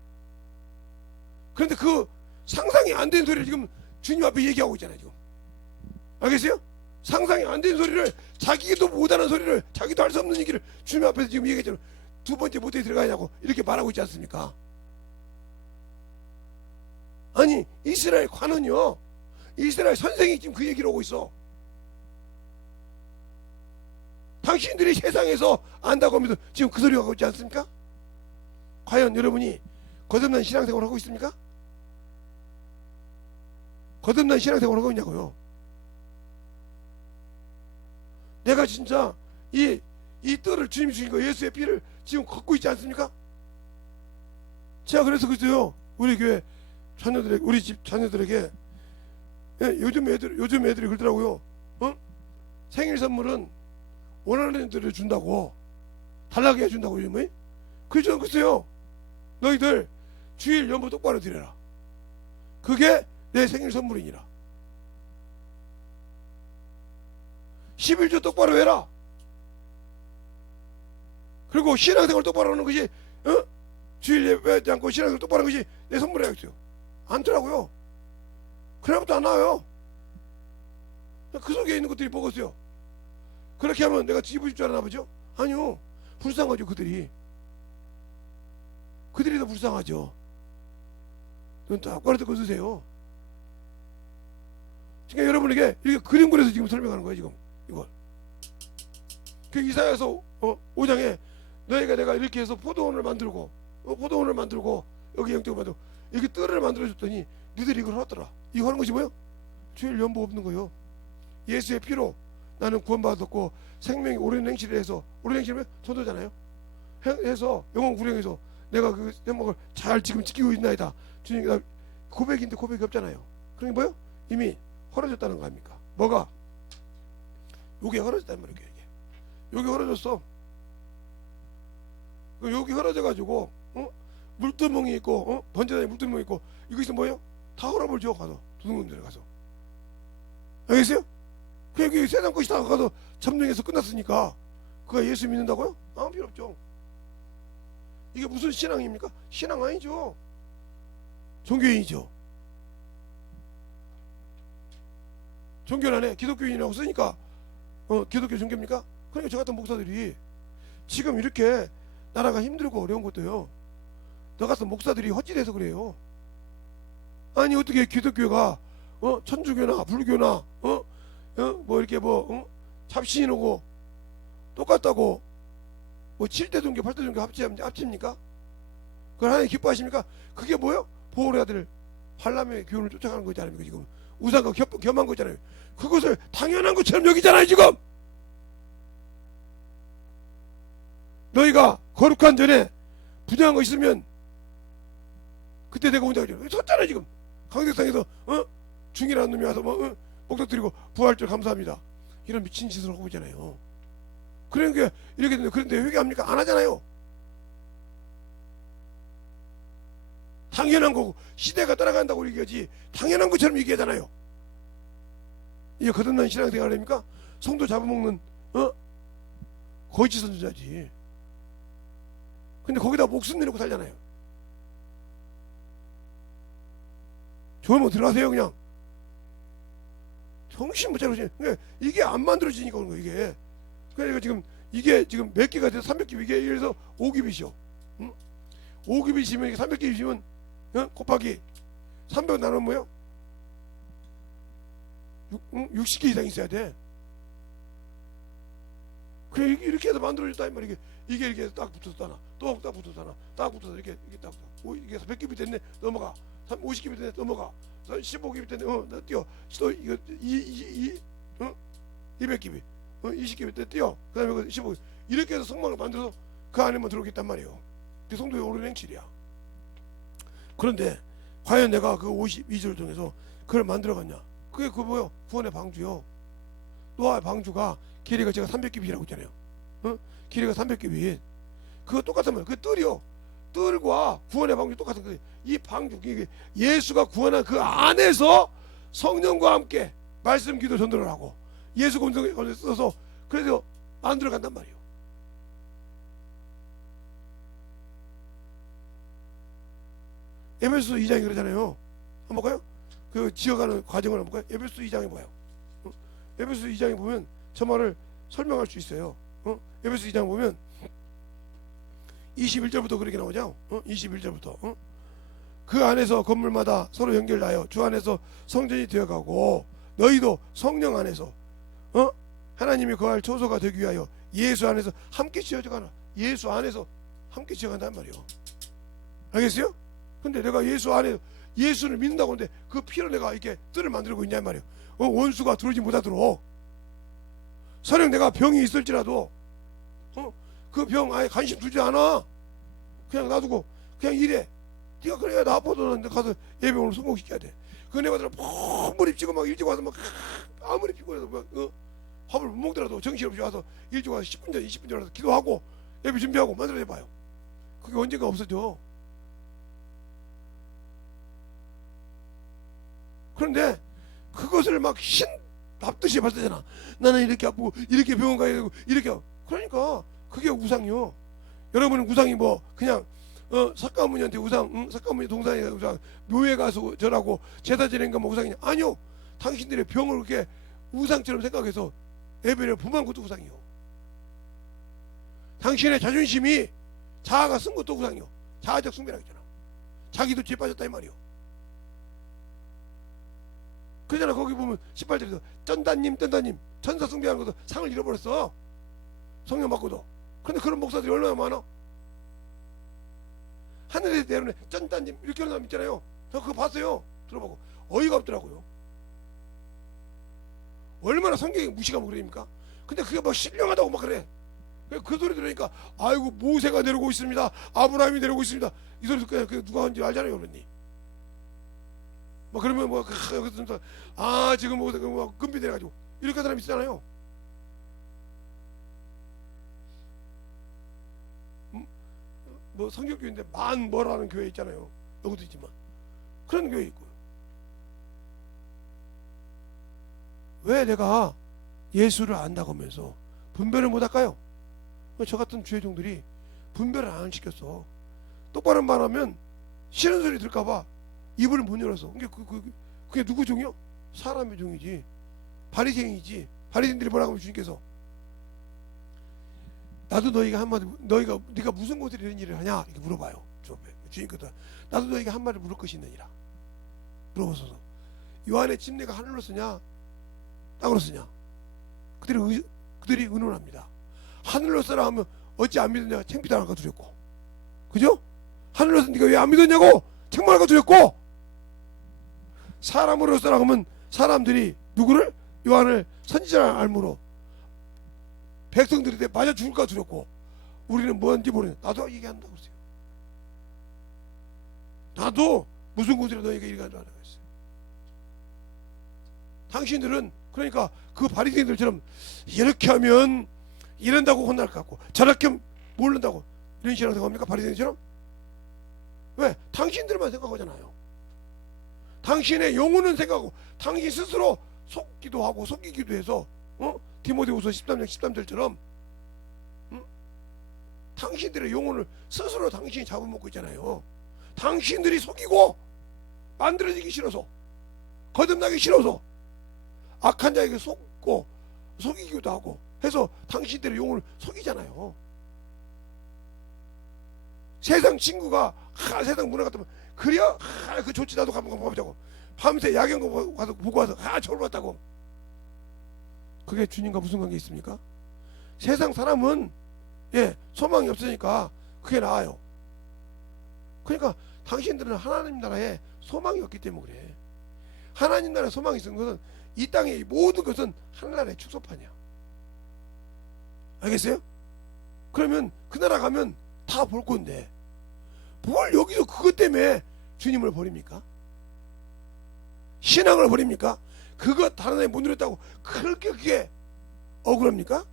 그런데 그 상상이 안 되는 소리를 지금 주님 앞에 얘기하고 있잖아요. 지금 알겠어요? 상상이 안 되는 소리를, 자기도 못하는 소리를, 자기도 할 수 없는 얘기를 주님 앞에서 지금 얘기했잖아요. 두 번째 못해 들어가냐고 이렇게 말하고 있지 않습니까? 아니 이스라엘 관은요, 이스라엘 선생이 지금 그 얘기를 하고 있어. 당신들이 세상에서 안다고 하면서 지금 그 소리가 하고 있지 않습니까? 과연 여러분이 거듭난 신앙생활을 하고 있습니까? 거듭난 신앙생활을 하고 있냐고요. 내가 진짜 이 뜰을 주님이 주신 거, 예수의 피를 지금 걷고 있지 않습니까? 제가 그래서 그랬어요. 우리 교회 자녀들에게, 우리 집 자녀들에게, 요즘 애들이 그러더라고요. 생일 선물은 원하는 대로 준다고, 달라게 해준다고 요즘에. 그래서 글쎄요, 너희들 주일 연보 똑바로 드려라. 그게 내 생일 선물이니라. 11조 똑바로 해라. 그리고 신앙생활 똑바로 하는 것이, 주일 예배하지 않고 신앙생활 똑바로 하는 것이 내 선물이라고요. 않더라고요. 그래부터 안 나와요. 그 속에 있는 것들이 뭐겠어요? 그렇게 하면 내가 뒤집어질 줄 아나 보죠? 아니요. 불쌍하죠. 그들이 더 불쌍하죠. 눈 똑바로 듣고 쓰세요. 그러니까 여러분에게 이렇게 그림 그려서 지금 설명하는 거예요. 지금 이걸. 그 이사야서 5장에 너희가 내가 이렇게 해서 포도원을 만들고 여기 영적을 만들고 이렇게 뜰을 만들어줬더니 너희들이 이걸 하더라. 이거 하는 것이 뭐예요? 주일 연보 없는 거예요. 예수의 피로 나는 구원받았고 생명이 옳은 행실을 해서, 옳은 행실은 전도잖아요. 해서 영원 구령해서 내가 그 제목을 잘 지금 지키고 있나이다. 주님, 고백인데 고백이 없잖아요. 그러니 뭐예요? 이미 헐어졌다는 거 아닙니까? 뭐가? 요게 헐어졌단 말이에요. 요게 헐어졌어. 여기 헐어져 가지고 물두멍이 있고 번제단에 물두멍이 있고, 이것이 뭐예요? 다 헐어버리죠. 가서 두둥근 데로 가서. 알겠어요? 그 세상 것이 다 가서 점령해서 끝났으니까 그가 예수 믿는다고요? 아무 필요 없죠. 이게 무슨 신앙입니까? 신앙 아니죠. 종교인이죠. 종교 안에 기독교인이라고 쓰니까 기독교 종교입니까? 그러니까 저 같은 목사들이 지금 이렇게 나라가 힘들고 어려운 것도요, 너 같은 목사들이 헛짓해서 그래요. 아니 어떻게 기독교가 천주교나 불교나 뭐 이렇게 잡신이고 똑같다고 7대 종교 8대 종교 합칩니까? 그걸 하나님 기뻐하십니까? 그게 뭐예요? 보호의 아들 발람의 교훈을 쫓아가는 거지 않습니까? 지금 우상과 겸한 거잖아요. 그것을 당연한 것처럼 여기잖아요. 지금 너희가 거룩한 전에 부정한 거 있으면 그때 내가 온다고 그러죠. 섰잖아요. 지금 강대상에서 중이라는 놈이 와서 목탁 드리고 부활절 감사합니다, 이런 미친 짓을 하고 있잖아요. 그러니까 이렇게 되는데, 그런데 회개합니까? 안 하잖아요. 당연한 거고 시대가 따라간다고 얘기하지 당연한 것처럼 얘기하잖아요. 이게 거듭난 신앙생활 아닙니까? 성도 잡아먹는 거짓 선지자지. 근데 거기다 목숨 내놓고 살잖아요. 좋으면 들어가세요. 그냥 정신 못 차리지. 그러니까 이게 안 만들어지니까 그런 거예요. 이게 그러니까 지금 이게 지금 몇 개가 돼서 300개, 이게 예를 들어서 5기빗이요. 5기빗이면 300기빗이면 곱하기 300 나누면 뭐예요? 60개 이상 있어야 돼. 그래 이렇게 해서 만들어졌다 이 말이야. 이게 이렇게 딱 붙었잖아. 또 딱 붙었잖아. 딱 붙어서 이게 딱 붙어. 이게 100기빗 됐네. 넘어가. 50기빗 됐네. 넘어가. 15기빗 됐네. 나 뛰어. 또 이거 200기빗. 20기빗 됐네. 뛰어. 그다음에 15. 이렇게 해서 성막을 만들어서 그 안에만 들어오겠단 말이에요. 그 성도의 옳은 행실이야. 그런데 과연 내가 그 52절 중에서 그걸 만들어갔냐? 그게 그 뭐요? 구원의 방주요. 노아의 방주가 길이가 제가 300기빗이라고 했잖아요. 길이가 300기빗. 그거 똑같은 말이에요. 그 뜰이요. 뜰과 구원의 방주 똑같은 거예요. 이 방주, 이게 예수가 구원한 그 안에서 성령과 함께 말씀, 기도, 전도를 하고 예수 공동에 써서 그래서 안 들어간단 말이에요. 에베소 2장이 그러잖아요. 한번 볼까요? 그 지어가는 과정을 한번 볼까요? 에베소 2장에 봐요. 에베소 2장에 보면 저 말을 설명할 수 있어요. 에베소 2장 보면 21절부터 그렇게 나오죠. 21절부터 그 안에서 건물마다 서로 연결하여 주 안에서 성전이 되어가고 너희도 성령 안에서 하나님이 거할 초소가 되기 위하여 예수 안에서 함께 지어져가나. 예수 안에서 함께 지어간단 말이에요. 알겠어요? 근데 내가 예수 안에 예수를 믿는다고 하는데 그 피로 내가 이렇게 뜰을 만들고 있냔 말이에요. 원수가 들어오지 못하도록. 설령 내가 병이 있을지라도 그 병 아예 관심 두지 않아. 그냥 놔두고 그냥 이래. 네가 그래야 나 아파도 가서 예배 오늘 성공시켜야 돼. 그 내 받으러 푹 입지고 막 일찍 와서 막 아무리 피곤해도 막 밥을 못 먹더라도 정신없이 와서 일찍 와서 10분 전 20분 전에 와서 기도하고 예배 준비하고 만들어내봐요. 그게 언젠가 없어져. 그런데 그것을 막 답듯이 받잖아. 나는 이렇게 아프고 이렇게 병원 가야 되고 이렇게. 그러니까 그게 우상이요. 여러분은 우상이 뭐 그냥 석가모니한테 우상, 석가모니 동상에 우상, 묘에 가서 절하고 제사 지내는 거 뭐 우상이냐? 아니요. 당신들의 병을 그렇게 우상처럼 생각해서 예배를 범한 것도 우상이요. 당신의 자존심이 자아가 쓴 것도 우상이요. 자아적 숭배라고 했잖아. 자기도 죄 빠졌다 이 말이요. 그러잖아. 거기 보면 18절에서 쩐다님 천사 숭배하는 것도 상을 잃어버렸어. 성령 받고도. 근데 그런 목사들이 얼마나 많아. 하늘에 내려오네 쩐다님 이렇게 하는 사람 있잖아요. 저 그거 봤어요. 들어보고 어이가 없더라고요. 얼마나 성경이 무시가 그러니까. 근데 그게 막 신령하다고 막 그래. 그 소리 들으니까 아이고 모세가 내려오고 있습니다. 아브라함이 내려오고 있습니다. 이 소리 듣고 그 누가 한지 알잖아요. 그러니 뭐 그러면 뭐 지금 뭐 금비 돼가지고 이렇게 하는 사람 있잖아요. 뭐 성격교회인데 뭐라는 교회 있잖아요. 여기도 있지만 그런 교회 있고요. 왜 내가 예수를 안다고 하면서 분별을 못할까요? 저 같은 주의종들이 분별을 안 시켰어. 똑바로 말하면 싫은 소리 들을까봐 입을 못 열어서. 그게 누구 종이요? 사람의 종이지. 바리새인이지. 바리새인들이 뭐라고 하면 주님께서 나도 너희가 한마디 네가 무슨 곳에 이런 일을 하냐 이렇게 물어봐요. 주님께서 나도 너희가 한마디 물을 것이 있느니라 물어보소서. 요한의 침례가 하늘로 쓰냐 땅으로 쓰냐? 그들이 의논합니다. 하늘로 쓰라 하면 어찌 안 믿었냐? 창피당할까 두렵고. 그죠? 하늘로 쓰 네가 왜 안 믿었냐고 책망할까 두렵고. 사람으로 쓰라 하면 사람들이 누구를? 요한을 선지자를 알므로 백성들이 맞아 죽을까 두렵고. 우리는 뭔지 모르는 나도 얘기한다고 그랬어요. 나도 무슨 곳이라 너희가 얘기한다고 했어요. 당신들은 그러니까 그 바리새인들처럼 이렇게 하면 이런다고 혼날 것 같고 저렇게 하면 모른다고 이런 식으로 생각합니까? 바리새인처럼? 왜? 당신들만 생각하잖아요. 당신의 영혼은 생각하고 당신 스스로 속기도 하고 속이기도 해서 디모데후서 13장 13절처럼 당신들의 영혼을 스스로 당신이 잡아먹고 있잖아요. 당신들이 속이고 만들어지기 싫어서 거듭나기 싫어서 악한 자에게 속고 속이기도 하고 해서 당신들의 영혼을 속이잖아요. 세상 친구가 세상 문화 같으면 그래요? 그 좋지 나도 한번 가보자고 밤새 야경 가서 보고 와서 저걸 봤다고. 그게 주님과 무슨 관계 있습니까? 세상 사람은 소망이 없으니까 그게 나아요. 그러니까 당신들은 하나님 나라에 소망이 없기 때문에 그래. 하나님 나라에 소망이 있는 것은 이 땅의 모든 것은 하늘나라의 축소판이야. 알겠어요? 그러면 그 나라 가면 다 볼 건데 뭘 여기서 그것 때문에 주님을 버립니까? 신앙을 버립니까? 그것 하나님에 못 누렸다고 그렇게 그게 억울합니까?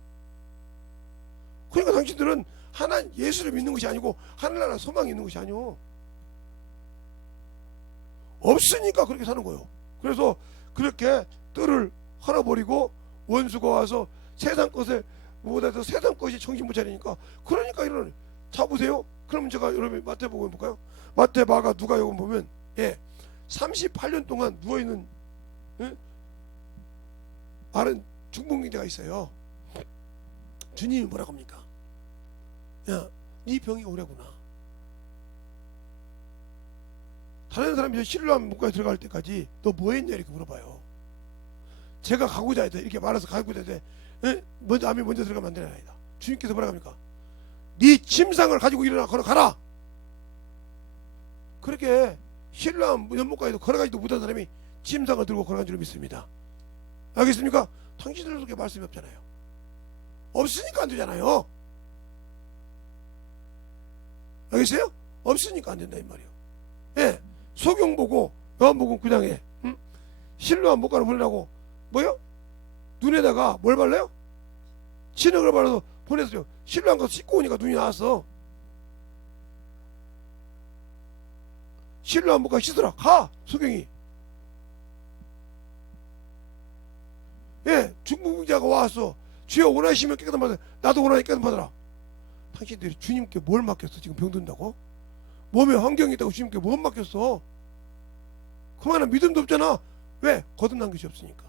그러니까 당신들은 하나님 예수를 믿는 것이 아니고 하늘나라 소망이 있는 것이 아니오. 없으니까 그렇게 사는 거예요. 그래서 그렇게 뜰을 헐어버리고 원수가 와서 세상 것에 못해서 세상 것이 정신 못 차리니까 그러니까 이런 잡으세요. 그럼 제가 여러분 마태복음 볼까요? 마태, 마가, 누가 요금 보면 38년 동안 누워있는 마른 중풍병자가 있어요. 주님이 뭐라고 합니까? 야, 네 병이 오래구나. 다른 사람이 신뢰하면 문과에 들어갈 때까지 너 뭐 했냐 이렇게 물어봐요. 제가 가고자 해도 이렇게 말해서 가고자 해도 먼저 암이 먼저 들어가면 안 되는 아니다. 주님께서 뭐라고 합니까? 네 침상을 가지고 일어나 걸어가라. 그렇게 신뢰하면 연못가에도 걸어가지도 못한 사람이 침상을 들고 걸어간 줄 믿습니다. 알겠습니까? 당신들도 그렇게 말씀이 없잖아요. 없으니까 안 되잖아요. 알겠어요? 없으니까 안 된다 이 말이에요. 소경 보고 요한복음 9장에 실로암 목가루 보내라고 뭐요? 눈에다가 뭘 발라요? 진흙을 발라서 보냈어요. 실로암 가서 씻고 오니까 눈이 나왔어. 실로암 목가루 씻으라 가 소경이. 중풍자가 와서 주여 원하시면 깨끗한 받아. 나도 원하니 깨끗한 받아라. 당신들이 주님께 뭘 맡겼어? 지금 병든다고? 몸에 환경이 있다고 주님께 뭘 맡겼어? 그만한 믿음도 없잖아. 왜? 거듭난 것이 없으니까.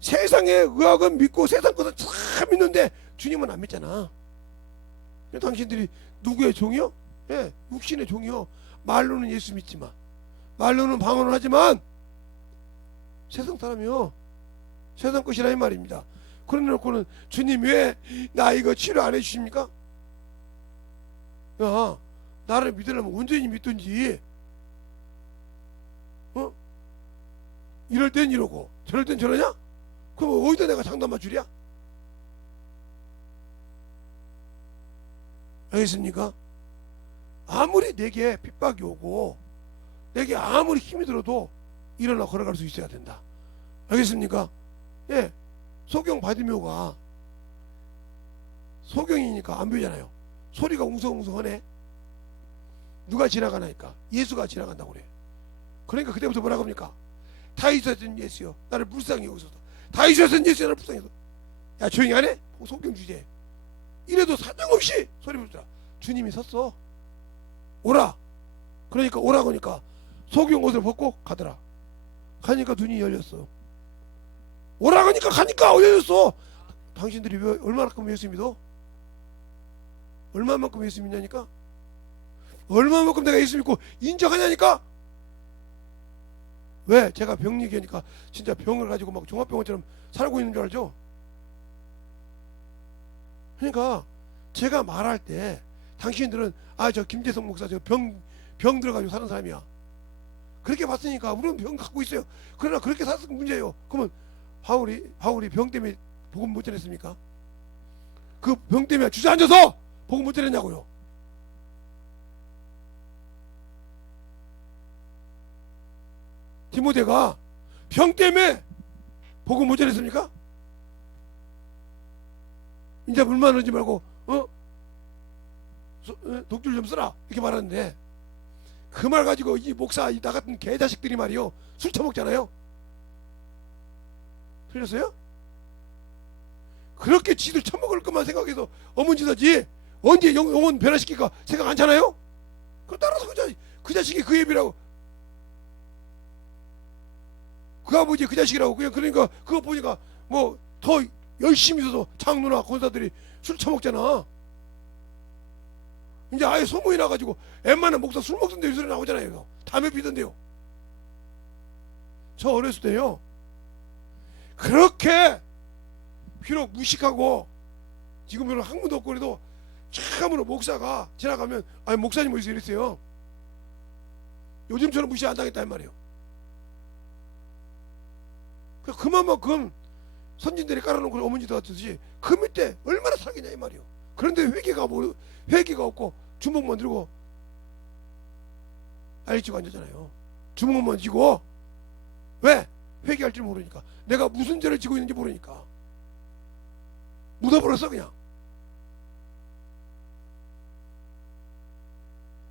세상의 의학은 믿고 세상 것은 다 믿는데 주님은 안 믿잖아. 당신들이 누구의 종이요? 육신의 종이요. 말로는 예수 믿지만 말로는 방언을 하지만 세상 사람이요. 세상 것이라 이 말입니다. 그러나 놓고는 주님 왜 나 이거 치료 안 해주십니까? 야, 나를 믿으려면 온전히 믿든지. 이럴 땐 이러고 저럴 땐 저러냐? 그럼 어디다 내가 장담 맞추랴? 알겠습니까? 아무리 내게 핍박이 오고 내게 아무리 힘이 들어도 일어나 걸어갈 수 있어야 된다. 알겠습니까? 소경 바디묘가 소경이니까 안 보이잖아요. 소리가 웅성웅성하네. 누가 지나가나니까 예수가 지나간다고 그래. 그러니까 그때부터 뭐라고 합니까? 다윗이었던 예수여 나를 불쌍히 여기소서. 다윗이었던 예수여 나를 불쌍히 여기소서. 야 조용히 안 해? 소경 주제. 이래도 사정없이 소리 부르더라. 주님이 섰어. 오라. 그러니까 오라고 하니까 소경 옷을 벗고 가더라. 가니까 눈이 열렸어. 오라고 하니까 가니까 열렸어. 당신들이 왜 얼마만큼 예수 믿어? 얼마만큼 예수 믿냐니까? 얼마만큼 내가 예수 믿고 인정하냐니까? 왜? 제가 병 얘기하니까 진짜 병을 가지고 막 종합병원처럼 살고 있는 줄 알죠? 그러니까 제가 말할 때 당신들은 아 저 김재성 목사 저 병 들어가지고 사는 사람이야 그렇게 봤으니까 우리는 병 갖고 있어요. 그러나 그렇게 살았을 문제예요. 그러면 바울이 병 때문에 복음 못 전했습니까? 그 병 때문에 주저앉아서 복음 못 전했냐고요. 디모데가 병 때문에 복음 못 전했습니까? 이제 물만 넣지 말고 독줄 좀 쓰라 이렇게 말하는데 그 말 가지고 이 목사 나 같은 개자식들이 말이요 술 처먹잖아요. 틀렸어요? 그렇게 지들 처먹을 것만 생각해서 어문지다지 언제 영혼 변화시킬까 생각 안 하잖아요. 그 따라서 그 자식이 그 애비라고 그 아버지 그 자식이라고 그냥 그러니까 그거 보니까 뭐 더 열심히 있어서 장로나 권사들이 술 처먹잖아. 이제 아예 소문이 나가지고 웬만한 목사 술 먹던데 이 소리 나오잖아요. 담배 피던데요. 저 어렸을 때요 그렇게 비록 무식하고 지금은 학문도 없고 그래도 참으로 목사가 지나가면 아니 목사님 어디서 이랬어요. 요즘처럼 무시 안 당했단 말이에요. 그만큼 선진들이 깔아놓은 어머니도 같듯이 그 밑에 얼마나 살겠냐 이 말이에요. 그런데 회개가 없고 주먹만 들고 알지고 앉았잖아요. 주먹만 쥐고 왜? 회개할 줄 모르니까. 내가 무슨 죄를 지고 있는지 모르니까 묻어버렸어 그냥.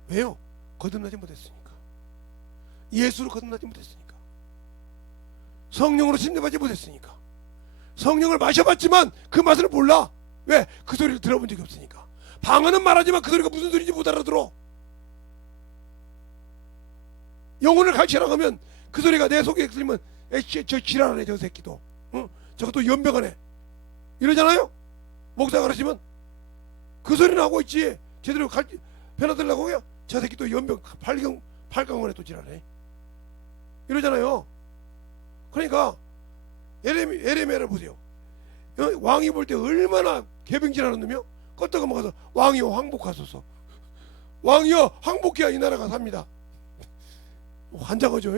왜요? 거듭나지 못했으니까. 예수로 거듭나지 못했으니까. 성령으로 침례받지 못했으니까. 성령을 마셔봤지만 그 맛을 몰라. 왜? 그 소리를 들어본 적이 없으니까. 방언은 말하지만 그 소리가 무슨 소리인지 못 알아들어. 영혼을 가르치라고 하면 그 소리가 내 속에 들리면 저 지랄하네 저 새끼도 저것도 연병하네 이러잖아요. 목사가 가르치면 그 소리는 하고 있지 제대로 변화되려고 해요. 저 새끼도 연병 팔강원에 또 지랄해 이러잖아요. 그러니까 에레미야를 보세요. 왕이 볼 때 얼마나 개병질하는 놈이요. 껐다가 먹어서 왕이여 항복하소서. 왕이여 항복해야 이 나라가 삽니다. 환장하죠.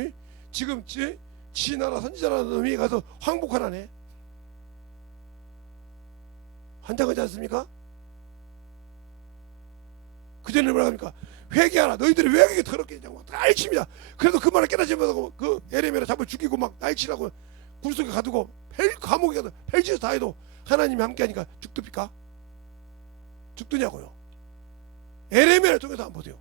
지금 지 나라 선지자라는 놈이 가서 항복하라네. 환장하지 않습니까? 그 전에 뭐라 합니까? 회개하라. 너희들이 왜 이렇게 더럽게 했냐고 날칩니다. 그래도 그 말을 깨닫지 못하고 그 에레미야를 잡아 죽이고 막 날치라고 굴속에 가두고 감옥에 가도 펠짓 다 해도 하나님이 함께하니까 죽듭니까? 죽더냐고요. 에레미야를 통해서 한번 보세요.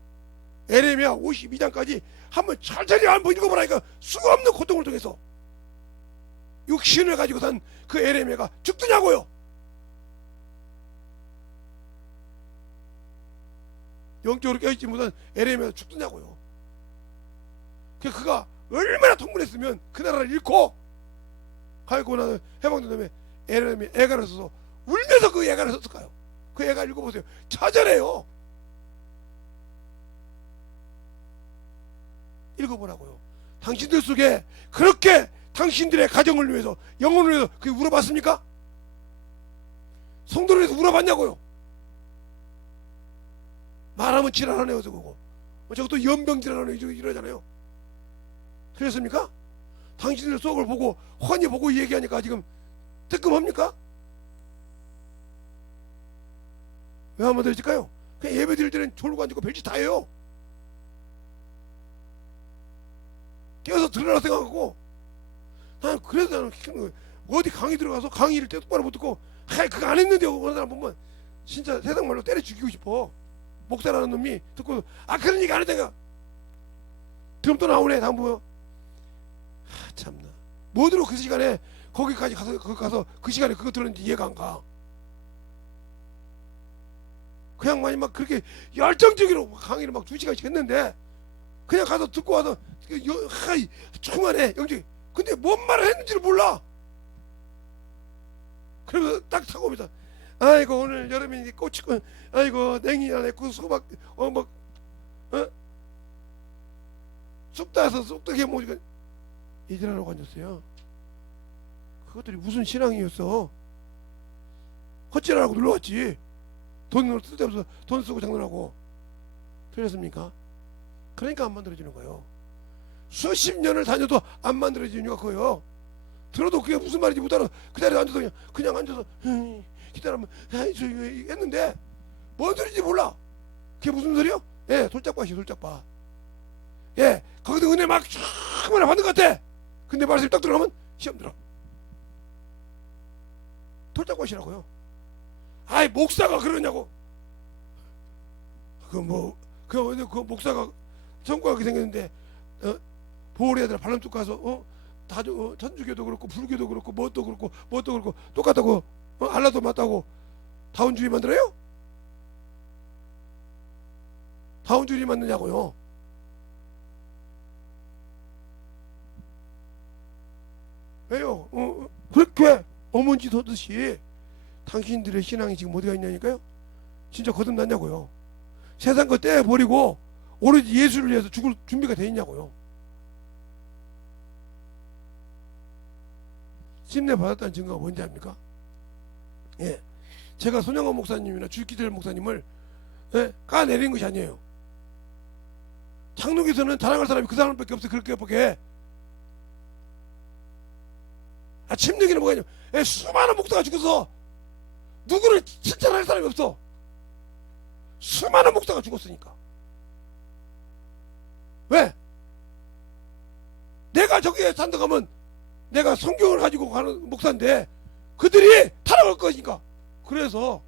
에레미야 52장까지 한번 천천히 한번 읽어보라니까 수가 없는 고통을 통해서 육신을 가지고 산 그 에레미야가 죽더냐고요. 영적으로 깨어있지 못한 에레미야가 죽더냐고요. 그가 얼마나 통분했으면 그 나라를 잃고 가고 나서 해방된 다음에 에레미야 애가를 써서 울면서 그 애가를 썼을까요? 그 애가 읽어보세요. 처절해요. 읽어보라고요. 당신들 속에 그렇게 당신들의 가정을 위해서 영혼을 위해서 그게 울어봤습니까? 성도를 위해서 울어봤냐고요. 말하면 지랄하네요 저거고 저것도 연병 지랄하네요 이러잖아요. 그랬습니까? 당신들 속을 보고 훤히 보고 얘기하니까 지금 뜨끔합니까? 왜 한번 더 해줄까요? 그냥 예배 드릴 때는 졸고 앉고 별짓 다 해요. 깨어서 들으라 생각하고 난 그래서 나는 어디 강의 들어가서 강의를 똑바로 못 듣고 그거 안 했는데 어느 사람 보면 진짜 세상 말로 때려 죽이고 싶어. 목사라는 놈이 듣고 그런 얘기 안 했다니까 그럼 또 나오네 다음 보여. 참나 뭐들어 그 시간에 거기 가서 그 시간에 그거 들었는지 이해가 안 가. 그냥 막 그렇게 열정적으로 강의를 막 2시간씩 했는데 그냥 가서 듣고 와서 충만해 영적. 근데 뭔 말을 했는지를 몰라. 그래서 딱 타고 오면서 아이고 오늘 여름이니 꽃이고 아이고 냉이나 내고 수박 쑥 따서 쑥떡해 먹으니까 이지라라고 앉았어요. 그것들이 무슨 신앙이었어. 헛질하라고 눌러왔지. 돈으로 쓸데없어 돈 쓰고 장난하고. 틀렸습니까? 그러니까 안 만들어지는 거예요. 수십 년을 다녀도 안 만들어지는 이유가 그거예요. 들어도 그게 무슨 말인지 못 알아. 그 자리에 앉아서 그냥 앉아서 기다리면 했는데 뭔 소리인지 몰라. 그게 무슨 소리요? 예, 돌짝밭이요, 돌짝밭. 예, 거기서 은혜 막 충분히 받는 것 같아. 근데 말씀이 딱 들어가면 시험 들어. 돌짝밭이라고요. 아이 목사가 그러냐고. 그 목사가 성과하게 생겼는데 보호해야 발람 뚝 가서 천주교도 그렇고 불교도 그렇고 뭣도 그렇고 똑같다고 알라도 맞다고 다운주의 만들어요? 다운주의 만드냐고요. 왜요? 그렇게 어머니 뒀듯이 당신들의 신앙이 지금 어디가 있냐니까요. 진짜 거듭났냐고요. 세상 거 떼버리고 오로지 예수를 위해서 죽을 준비가 돼 있냐고요. 침례 받았다는 증거가 뭔지 압니까? 예, 제가 손영원 목사님이나 주기절 목사님을 까내린 것이 아니에요. 장로교에서는 자랑할 사람이 그 사람밖에 없어. 그렇게밖에. 침례기는 뭐가 있냐? 수많은 목사가 죽어서 누구를 칭찬할 사람이 없어. 수많은 목사가 죽었으니까. 왜? 내가 저기에 산다 가면 내가 성경을 가지고 가는 목사인데 그들이 타락할 거니까. 그래서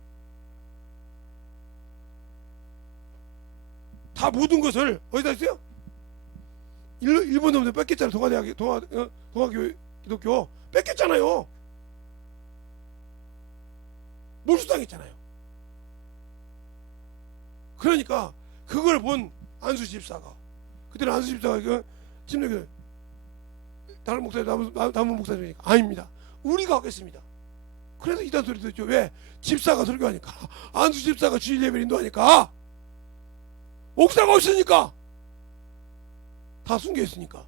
다 모든 것을 어디다 있어요? 일본 놈들 뺏겼잖아요. 동아교 기독교 뺏겼잖아요. 몰수당했잖아요. 그러니까 그걸 본 안수 집사가, 그때는 안수 집사가 침례교 다른 목사님 남은 목사님이니까 아닙니다. 우리가 하겠습니다. 그래서 이단 소리 듣죠. 왜? 집사가 설교하니까. 안수 집사가 주일 예배 인도하니까. 목사가 없으니까. 다 순교했으니까.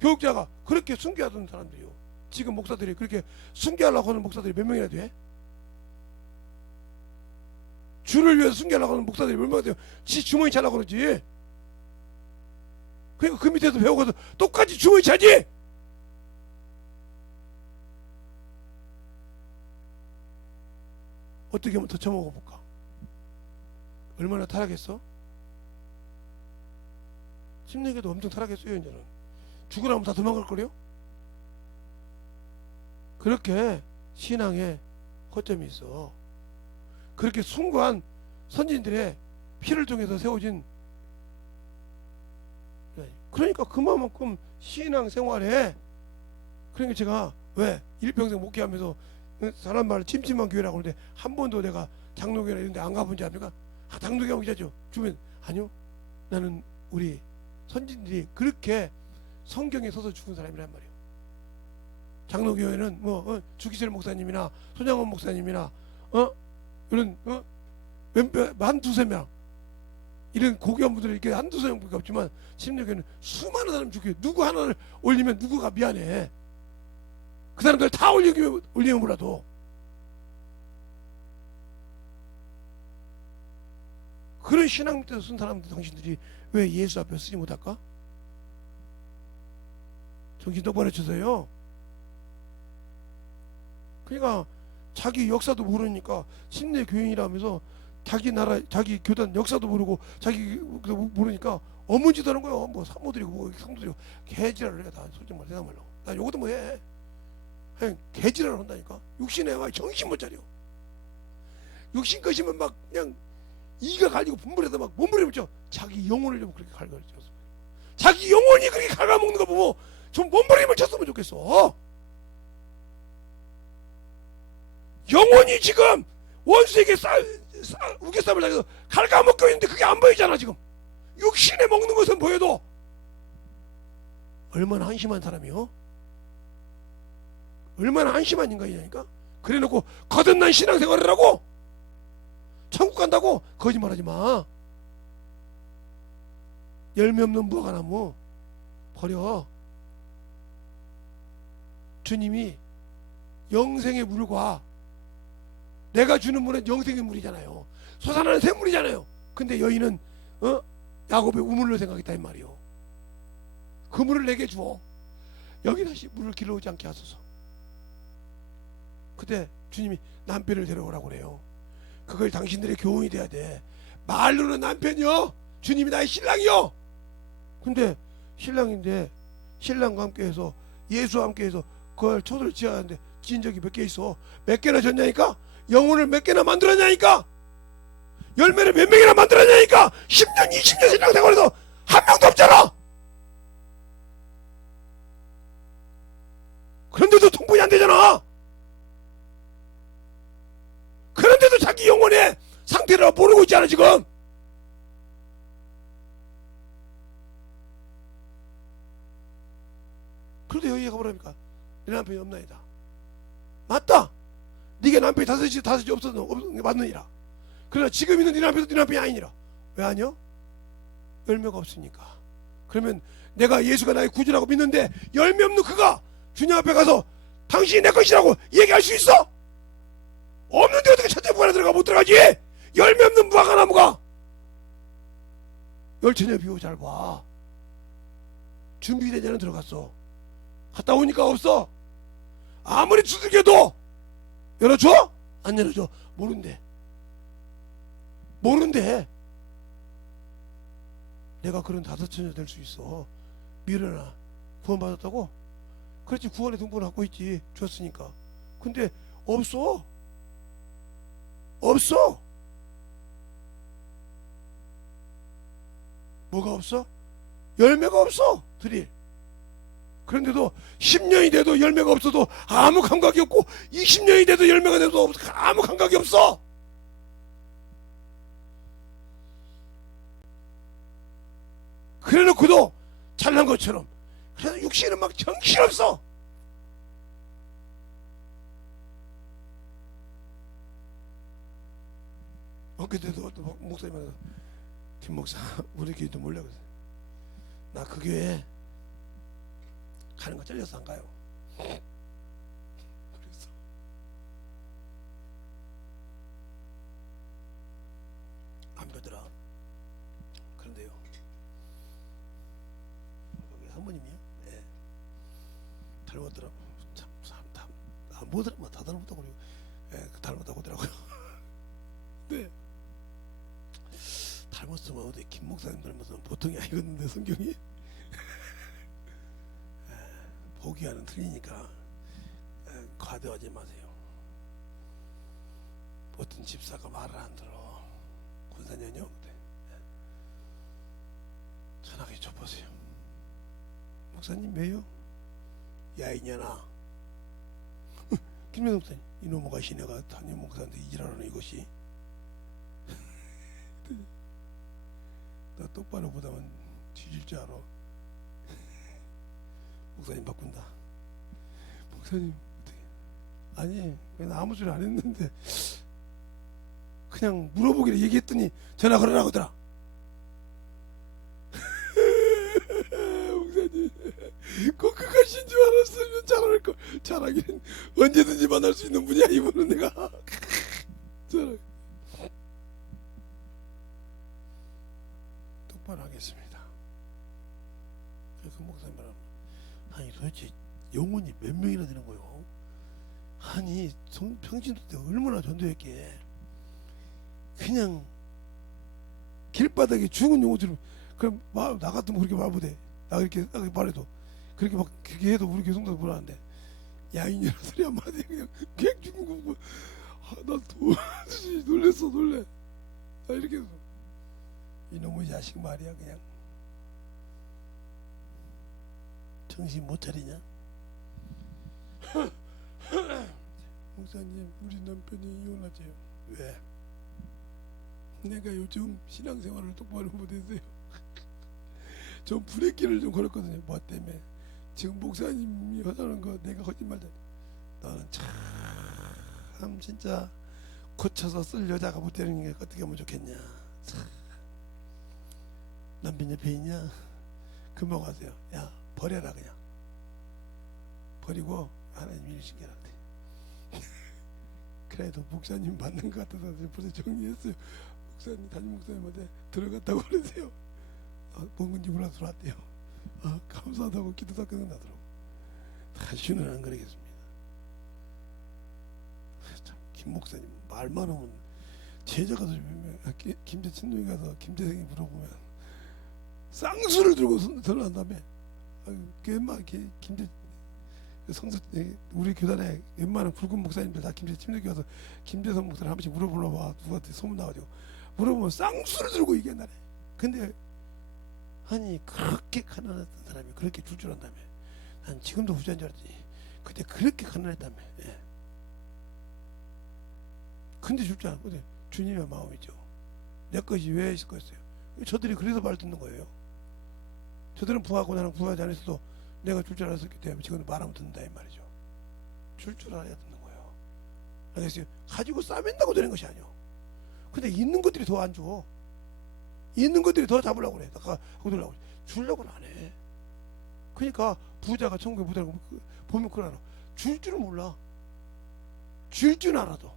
교육자가 그렇게 순교하던 사람들이요. 지금 목사들이 그렇게 순교하려고 하는 목사들이 몇 명이나 돼? 주를 위해서 순교하려고 하는 목사들이 몇 명이나 돼요? 지 주머니 차려고 그러지. 그러니까 그 밑에서 배우고서 똑같이 주머니 차지. 어떻게 하면 더 처먹어 볼까? 얼마나 타락했어? 침례교도 엄청 타락했어요. 이제는 죽으라면 다 도망갈 거래요. 그렇게 신앙에 허점이 있어. 그렇게 숭고한 선진들의 피를 통해서 세워진. 그러니까 그만큼 신앙 생활에, 그러니까 제가 왜 일평생 목회하면서 사람 말을 침침한 교회라고 하는데 한 번도 내가 장로교회나 이런 데 안 가본지 압니까? 장로교회 오자죠. 주면 아니요, 나는 우리 선진들이 그렇게 성경에 서서 죽은 사람이란 말이에요. 장로교회는 주기철 목사님이나 손양원 목사님이나 이런 한두세 명 이런 고귀한 분들이 이렇게 한두세 명밖에 없지만 침례교회는 수많은 사람 죽여요. 누구 하나를 올리면 누구가 미안해. 그 사람들 다 올리면 몰라도. 그런 신앙 밑에서 쓴 사람들 당신들이 왜 예수 앞에 쓰지 못할까? 정신 똑바로 쳐서요. 그러니까 자기 역사도 모르니까 침례 교인이라면서 자기 나라, 자기 교단 역사도 모르고 자기 모르니까 어문지도 하는 거예요. 뭐 사모들이고 뭐 상도들이고 개지랄을 해. 다 솔직히 말해. 대단 말로. 나 요것도 뭐 해. 그냥 개지랄을 한다니까. 육신에 와 정신 못 차려. 육신 것이면 막 그냥 이가 갈리고 분불해서 막 몸부림쳐. 자기 영혼을 좀 그렇게 갉아먹었어. 자기 영혼이 그렇게 갉아먹는 거 보고 좀 몸부림을 쳤으면 좋겠어. 영혼이 지금 원수에게 우겨쌈을 당해서 갉아먹고 있는데 그게 안 보이잖아. 지금 육신에 먹는 것은 보여도 얼마나 한심한 사람이요? 얼마나 한심한 인간이냐니까. 그래놓고 거듭난 신앙생활을 하고 천국 간다고 거짓말하지 마. 열매 없는 무화과나무 버려. 주님이 영생의 물과 내가 주는 물은 영생의 물이잖아요. 솟아나는 샘물이잖아요. 근데 여인은 야곱의 우물로 생각했다 이 말이요. 그 물을 내게 주어 여기 다시 물을 길러오지 않게 하소서. 그때 주님이 남편을 데려오라고 그래요. 그걸 당신들의 교훈이 돼야 돼. 말로는 남편이요, 주님이 나의 신랑이요. 근데 신랑인데 신랑과 함께해서 예수와 함께해서 그걸 초를 지었는데 지은 적이 몇 개 있어? 몇 개나 졌냐니까? 영혼을 몇 개나 만들었냐니까? 열매를 몇 명이나 만들었냐니까? 10년 20년 신앙생활에서 한 명도 없잖아. 그런데도 통분이 안 되잖아. 그런데도 자기 영혼의 상태를 모르고 있잖아 지금. 그런데 여기가 뭐랍니까? 내 남편이 없나이다. 맞다. 네가 남편이 다섯이 없어도 맞느니라. 그러나 지금 있는 네 남편도 네 남편이 아니니라. 왜 아니요? 열매가 없으니까. 그러면 내가 예수가 나의 구주라고 믿는데 열매 없는 그가 주님 앞에 가서 당신이 내 것이라고 얘기할 수 있어? 없는데 어떻게 첫째 부관에 들어가? 못 들어가지. 열매 없는 무화과 나무가. 열처녀 비유 잘 봐. 준비된 자는 들어갔어. 갔다 오니까 없어. 아무리 두들겨도 열어줘? 안 열어줘. 모른대. 내가 그런 다섯 처녀 될 수 있어. 미련아, 구원받았다고? 그렇지, 구원의 등본을 갖고 있지. 줬으니까. 근데 없어. 뭐가 없어? 열매가 없어. 드릴. 그런데도 10년이 돼도 열매가 없어도 아무 감각이 없고 20년이 돼도 열매가 돼도 아무 감각이 없어. 그래놓고도 잘난 것처럼. 그래서 육신은 막 정신없어. 그때도 목사님한테 김 목사 우리 교회도 몰려 그래서 나 그 교회 가는 거 잘려서 안 가요. 그래서 안 가더라. 그런데요, 거기 사모님이요. 네. 닮았더라고. 참 뭐 닮았 다 닮았다고 그래요. 네, 닮았다고 하더라고요. 네. 닮았으면 어디 김 목사님 닮았으면 보통이 아니거든요. 성경이 보기와는 틀리니까 과대하지 마세요. 어떤 집사가 말을 안 들어. 군사년이요. 전화기 줘보세요. 목사님 왜요? 야 이년아. 김명 목사님, 이놈의 시내가 담임 목사한테 이지라는 이것이 너 똑바로 보다만 뒤질 줄 알아. 목사님 바꾼다. 목사님 아니 그냥 아무 소리 안 했는데 그냥 물어보기를 얘기했더니 전화 걸으라고 하더라. 목사님 꼭 그것인 줄 알았으면 잘할 걸. 잘하기는 언제든지 만날 수 있는 분이야 이분은. 내가 똑바로 하겠습니다. 그 목사님 말하면 아니 도대체 영혼이 몇 명이나 되는 거요? 아니 평신도 때 얼마나 전도했게. 그냥 길바닥에 죽은 영혼처럼. 그럼 나 같으면 그렇게 말 못해. 나 이렇게 말해도 그렇게 막 그렇게 해도 우리 교성도 불안한데 야인이라 소리 한마디 그냥 죽은 거 보고 나 도저히 놀래. 나 이렇게 해서 이놈의 자식 말이야 그냥 정신 못 차리냐? 목사님, 우리 남편이 이혼하재요. 왜? 내가 요즘 신앙생활을 똑바로 못해서요. 좀 브레이크를 좀 걸었거든요. 뭐 때문에? 지금 목사님이 하자는 거 내가 거짓말다. 너는 참 진짜 고쳐서 쓸 여자가 못 되는 게 어떻게 하면 좋겠냐. 참. 남편 옆에 있냐? 금방 가세요. 야, 버려라. 그냥 버리고 하나님 일 시켜라. 그래도 목사님 맞는 것 같아서 벌써 정리했어요. 목사님, 담임 목사님한테 들어갔다고 그러세요. 뭔 건지 몰라서 들어왔대요. 감사하다고 기도가 끝나더라고. 다시는 안 그러겠습니다. 참, 김 목사님 말만 하면 제자가 김제 친동에 가서 김재생이 물어보면 쌍수를 들고 들어간 다음에 웬만한 김제 성서 우리 교단에 웬만한 굵은 목사님들 다 김제 친동에 가서 김재성 목사를 한 번씩 물어보려고 봐. 누구한테 소문 나가지고 물어보면 쌍수를 들고 얘기한다네. 근데 아니 그렇게 가난했던 사람이 그렇게 줄 줄 안다며. 난 지금도 부자인 줄 알았지. 그때 그렇게 가난했다며. 예. 근데 줄 줄 알았고 주님의 마음이죠. 내 것이 왜 있을 거였어요. 저들이 그래서 말 듣는 거예요. 저들은 부하고 나는 부하지 않았어도 내가 줄 줄 알았었기 때문에 지금은 말하면 듣는다 이 말이죠. 줄 줄 알아야 듣는 거예요. 알겠어요? 가지고 싸맨다고 되는 것이 아니요. 근데 있는 것들이 더 안 줘. 있는 것들이 더 잡으려고 그래. 하고 주려고는 안 해. 그러니까 부자가 천국의 부자라고 보면 그걸 알아. 줄 줄은 몰라. 줄 줄은 알아도.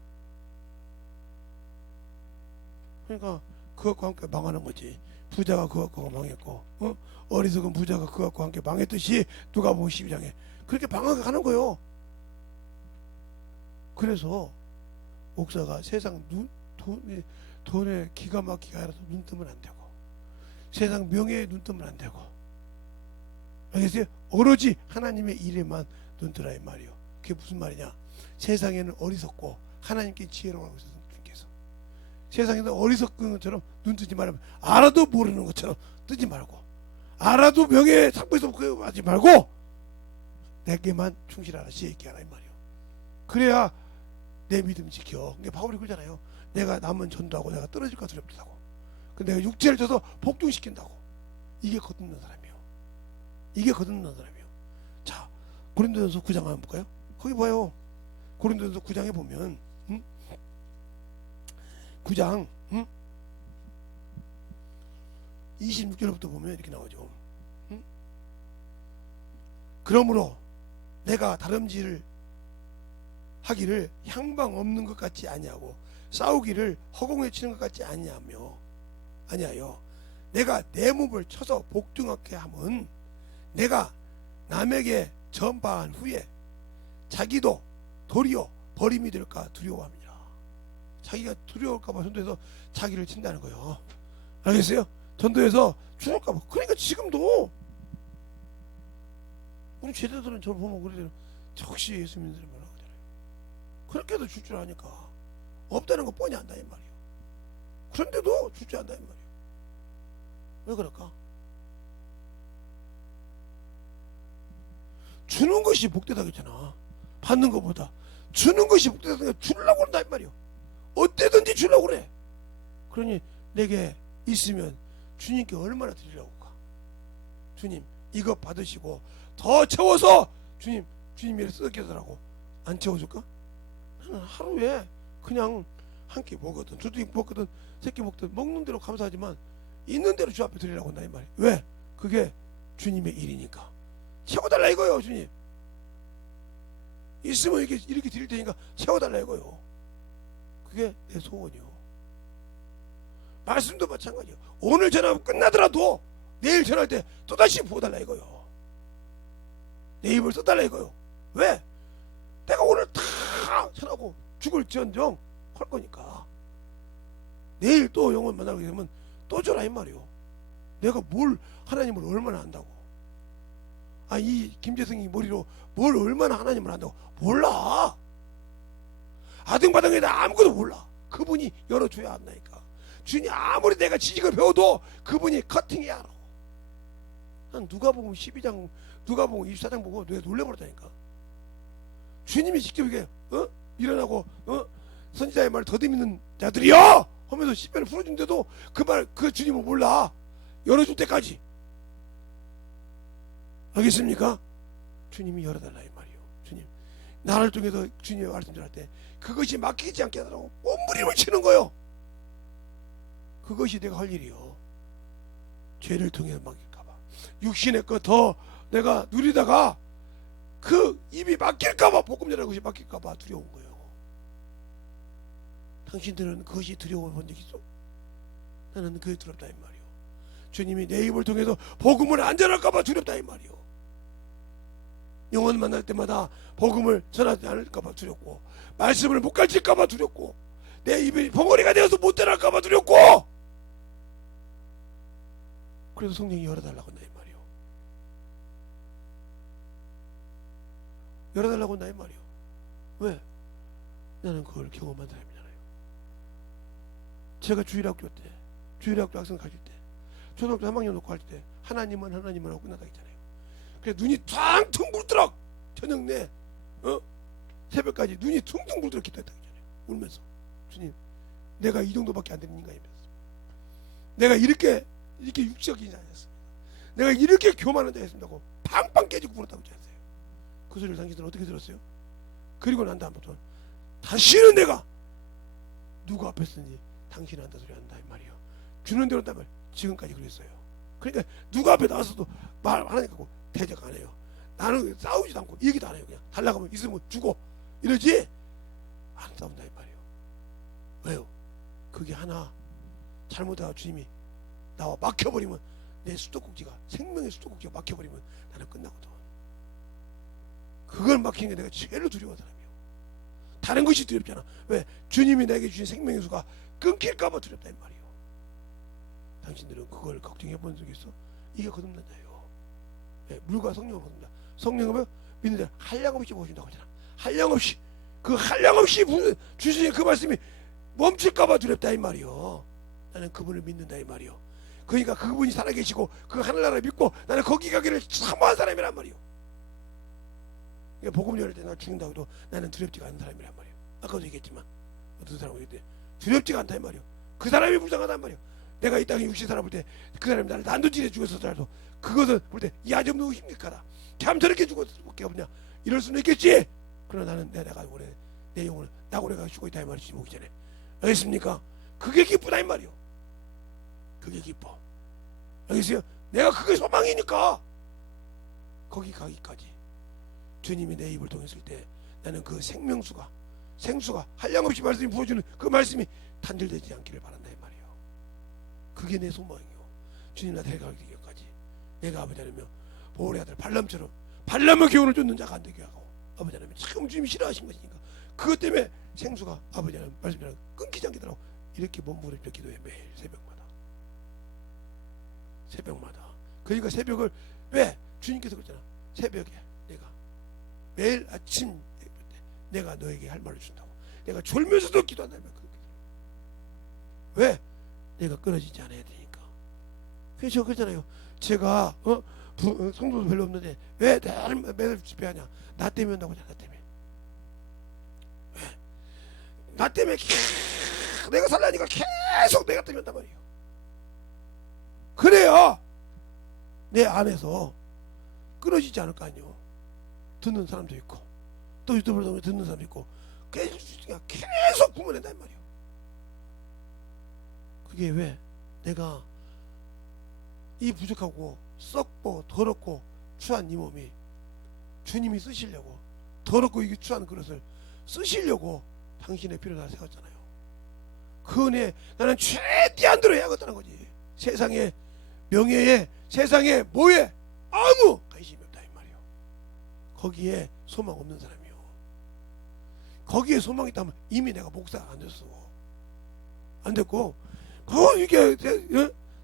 그러니까 그것과 함께 망하는 거지. 부자가 그것과 망했고, 어리석은 부자가 그것과 함께 망했듯이 누가복음 12장에 그렇게 망하게 가는 거예요. 그래서 목사가 세상 돈에 기가 막히게 알아서 눈 뜨면 안 되고, 세상 명예에 눈 뜨면 안 되고, 알겠어요? 오로지 하나님의 일에만 눈 뜨라 이 말이요. 그게 무슨 말이냐? 세상에는 어리석고 하나님께 지혜로우라고 했어요. 주님께서 세상에는 어리석은 것처럼 눈 뜨지 말라면, 알아도 모르는 것처럼 뜨지 말고, 알아도 명예에 상부에서 하지 말고 내게만 충실하라 얘기하라 이 말이요. 그래야 내 믿음 지켜. 그게 바울이 그러잖아요. 내가 남은 전도하고 내가 떨어질까 두렵다고. 내가 육체를 줘서 복종시킨다고. 이게 거듭난 사람이에요. 이게 거듭난 사람이에요. 자, 고린도전서 9장 한번 볼까요? 거기 봐요. 고린도전서 9장에 보면 9장 26절부터 보면 이렇게 나오죠. 그러므로 내가 다름질을 하기를 향방 없는 것 같지 아니하고 싸우기를 허공에 치는 것 같지 아니하여 내가 내 몸을 쳐서 복종하게 함은 내가 남에게 전파한 후에 자기도 도리어 버림이 될까 두려워합니다. 자기가 두려울까봐 전도해서 자기를 친다는 거예요. 알겠어요? 전도해서 죽을까봐. 그러니까 지금도 우리 제자들은 저를 보면 그러잖아요. 역시 예수 믿는 사람 뭐라고 하잖아요. 그렇게도 줄 줄 아니까 없다는 거 뻔히 안다 이 말이에요. 그런데도 줄 줄 안다 이 말이에요. 왜 그럴까? 주는 것이 복되다겠잖아. 받는 것보다 주는 것이 복되다니까 주려고 한다 이 말이에요. 어때든지 주려고 그래. 그러니 내게 있으면 주님께 얼마나 드리려고 가. 주님 이거 받으시고 더 채워서 주님 일에 쓰겠더라고. 안 채워줄까? 나는 하루에 그냥 한 끼 먹거든, 두 끼 먹거든, 세 끼 먹든 먹는 대로 감사하지만 있는 대로 주 앞에 드리라고 한다 이 말이야. 왜? 그게 주님의 일이니까. 채워달라 이거요. 주님 있으면 이렇게 드릴 테니까 채워달라 이거요. 그게 내 소원이요. 말씀도 마찬가지요. 오늘 전화하면 끝나더라도 내일 전화할 때 또다시 부어달라 이거요. 내 입을 써달라 이거요. 왜? 내가 오늘 다 전하고 죽을지언정 할 거니까 내일 또 영혼 만나게 되면 또 줘라 이 말이요. 내가 뭘 하나님을 얼마나 안다고. 이 김재승이 머리로 뭘 얼마나 하나님을 안다고 몰라. 아등바등에다 아무것도 몰라. 그분이 열어줘야 안다니까. 주님 아무리 내가 지식을 배워도 그분이 커팅해야 알아. 난 누가복음 12장 누가복음 24장 보고 내가 놀래버렸다니까. 주님이 직접 이게 일어나고 선지자의 말을 더듬이는 자들이여 하면서 시편을 풀어준데도 그 주님은 몰라. 열어줄 때까지. 알겠습니까? 주님이 열어달라 이 말이요. 주님 나를 통해서 주님의 말씀 전할 때 그것이 막히지 않게 하라고 몸부림을 치는 거요. 그것이 내가 할 일이요. 죄를 통해 막힐까봐, 육신의 것 더 내가 누리다가 그 입이 막힐까봐, 복음 전하는 것이 막힐까봐 두려운 거예요. 당신들은 그것이 두려워 본 적 있어? 나는 그게 두렵다 이 말이요. 주님이 내 입을 통해서 복음을 안 전할까봐 두렵다 이 말이요. 영혼 만날 때마다 복음을 전하지 않을까봐 두렵고, 말씀을 못 가르칠까봐 두렵고, 내 입이 벙어리가 되어서 못 전할까봐 두렵고, 그래서 성령이 열어달라고 한다 이 말이요. 열어달라고 한다 이 말이요. 왜? 나는 그걸 경험한 사람이잖아요. 제가 주일학교 학생 가질 때, 초등학교 3학년 놓고 할 때 하나님은 하고 끝나다 했잖아요. 그래서 눈이 퉁퉁 불더라. 저녁 내 새벽까지 눈이 퉁퉁 불더라 기도했다 했잖아요. 울면서 주님, 내가 이 정도밖에 안 되는 인간이면서, 내가 이렇게 육적인 자였습니다. 내가 이렇게 교만한 자였습니다고 팡팡 깨지고 울었다고 했어요. 그 소리를 당신들은 어떻게 들었어요? 그리고 난 다음부터 다시는 내가 누구 앞에 서든지 당신은 한다 소리 한다 이 말이에요. 주는 대로 한다면 지금까지 그랬어요. 그러니까 누구 앞에 나와서도 말 안 하니까 대적 안 해요. 나는 싸우지도 않고 얘기도 안 해요. 그냥 달라고 하면 있으면 주고 이러지 안 싸운다 이 말이에요. 왜요? 그게 하나 잘못하다 주님이 나와 막혀버리면, 내 수도꼭지가, 생명의 수도꼭지가 막혀버리면 나는 끝나거든. 그걸 막히는 게 내가 제일로 두려운 사람이에요. 다른 것이 두렵잖아. 왜? 주님이 내게 주신 생명의 수가 끊길까봐 두렵다 이 말이에요. 당신들은 그걸 걱정해 본 적 있어? 이게 거듭난 자예요. 네, 물과 성령을 거듭난다. 성령은 믿는 자 한량없이 보여준다고 하잖아. 한량없이, 그 한량없이 주신 그 말씀이 멈출까봐 두렵다 이 말이요. 나는 그분을 믿는다 이 말이요. 그러니까 그분이 살아계시고 그 하늘나라를 믿고 나는 거기 가기를 사모한 사람이란 말이요. 그러니까 복음 열을 때 나 죽는다고 해도 나는 두렵지가 않은 사람이란 말이요. 아까도 얘기했지만 어떤 사람이 얘기할 때 두렵지가 않다 이 말이요. 그 사람이 불쌍하단 말이요. 내가 이 땅에 육신 살아볼 때 그 사람이 나를 난도질해 죽었었더라도 그것은 볼 때 야 좀 너무 힘들까다. 참 저렇게 죽었을 게 없냐 이럴 수는 있겠지. 그러나 나는 내가 올해 내 영혼을 나고래가 죽고 있다 이 말이지 보기 전에. 알겠습니까? 그게 기쁘다 이 말이요. 그게 기뻐. 알겠어요? 내가 그게 소망이니까 거기 가기까지 주님이 내 입을 통했을 때 나는 그 생수가 한량없이 말씀이 부어주는 그 말씀이 단절되지 않기를 바란다 이 말이요. 그게 내 소망이요. 주님 나 데려가기 기까지 내가 아버지 하나님이며 보울의 아들 발람처럼 발람의 교훈을 쫓는 자가 안 되게 하고, 아버지 하나님 참 주님이 싫어하신 것이니까 그것 때문에 생수가 아버지 하나님 말씀이랑 끊기지 않게 되라고 이렇게 몸부림쳐 기도해. 매일 새벽마다. 그러니까 새벽을 왜? 주님께서 그랬잖아. 새벽에 내가 매일 아침 내가 너에게 할 말을 준다고. 내가 졸면서도 기도한다면 왜? 내가 끊어지지 않아야 되니까. 그래서 그랬잖아요. 제가 성도도 별로 없는데 왜 매일 집회하냐? 나 때문에 온다고 하잖아. 나 때문에. 왜? 나 때문에 내가 살라니까 계속 내가 때문에 온단 말이에요. 그래야 내 안에서 끊어지지 않을 거 아니에요. 듣는 사람도 있고 또 유튜브를 보면 듣는 사람도 있고 계속 부모낸단 말이에요. 그게 왜? 내가 이 부족하고 썩고 더럽고 추한 이 몸이 주님이 쓰시려고, 더럽고 이게 추한 그릇을 쓰시려고 당신의 피를 다 세웠잖아요. 그 은혜에 나는 최대한대로 해야겠다는 거지. 세상에 명예에, 세상에 뭐에 아무 관심이 없다 이 말이에요. 거기에 소망 없는 사람이요. 거기에 소망이 있다면 이미 내가 목사가 안 됐어. 안 됐고 이게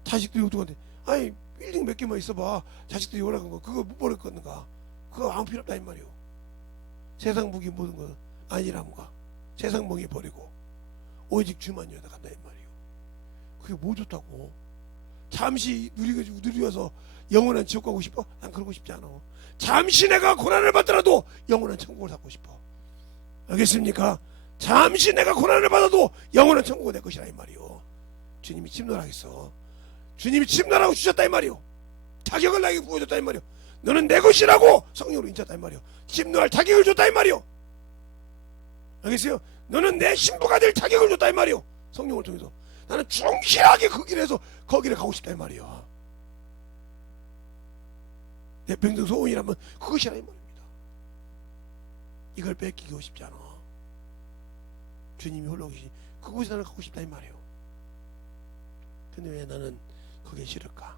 자식들이 어떡한데, 아니 빌딩 몇 개만 있어봐. 자식들이 원하는 거 그거 못 버릴 건가? 그거 아무 필요 없다 이 말이에요. 세상 무기 모든 거 아니람과 세상 멍이 버리고 오직 주만 여다 간다 이 말이에요. 그게 뭐 좋다고? 잠시 누리워서 영원한 지옥 가고 싶어? 난 그러고 싶지 않아. 잠시 내가 고난을 받더라도 영원한 천국을 살고 싶어. 알겠습니까? 잠시 내가 고난을 받아도 영원한 천국은 내 것이라 이 말이요. 주님이 침노하겠어. 주님이 침노하고 주셨다 이 말이요. 자격을 나에게 부어줬다 이 말이요. 너는 내 것이라고 성령으로 인쳤다 이 말이요. 침노할 자격을 줬다 이 말이요. 알겠어요? 너는 내 신부가 될 자격을 줬다 이 말이요. 성령을 통해서 나는 충실하게 그 길에서 거기를 가고 싶다 이 말이야. 내 평생 소원이라면 그것이라 이 말입니다. 이걸 뺏기고 싶지 않아. 주님이 홀로 계시 그곳에 나는 가고 싶다 이 말이에요. 근데 왜 나는 그게 싫을까?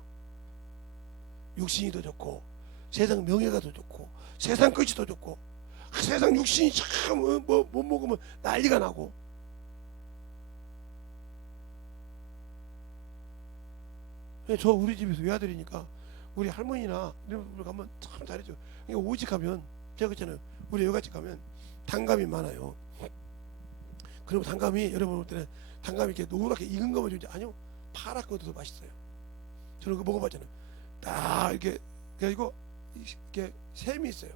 육신이 더 좋고 세상 명예가 더 좋고 세상 것이 더 좋고 세상 육신이 참 못 먹으면 난리가 나고 저 우리 집에서 외아들이니까 우리 할머니나 이런 분들 가면 참 잘해줘. 그러니까 오직하면 제가 그랬잖아요. 우리 여가집 가면 단감이 많아요. 그러면 단감이 여러분 볼 때는 단감이 이렇게 노랗게 익은 거만 주지 아니요 파랗고 더 맛있어요. 저는 그거 먹어봤잖아요. 딱 이렇게 그리고 이렇게 샘이 있어요.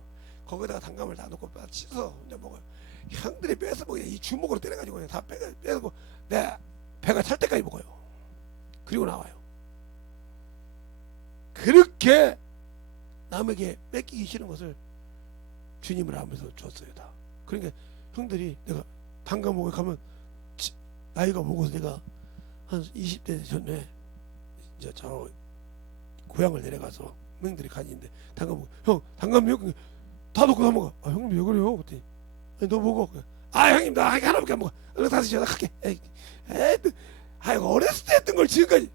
거기다가 단감을 다 넣고 씻어서 혼자 먹어요. 형들이 뺏어 먹어요. 이 주먹으로 때려가지고 그냥 다 빼고 내 배가 찰 때까지 먹어요. 그리고 나와요. 그렇게 남에게 뺏기기 싫은 것을 주님을 알면서 줬어요 다. 그러니까 형들이 내가 단감 먹으러 가면 나이가 먹어서 내가 한 20대 전에 이제 저 고향을 내려가서 형들이 가지는데 단감 먹어. 형 단감 몇 다 넣고 다 먹어. 아 형님 왜 그래요? 그랬더니 너 먹어. 아 형님 나 하나밖에 안 먹어. 너 다 드셔 나 갈게. 어렸을 때 했던 걸 지금까지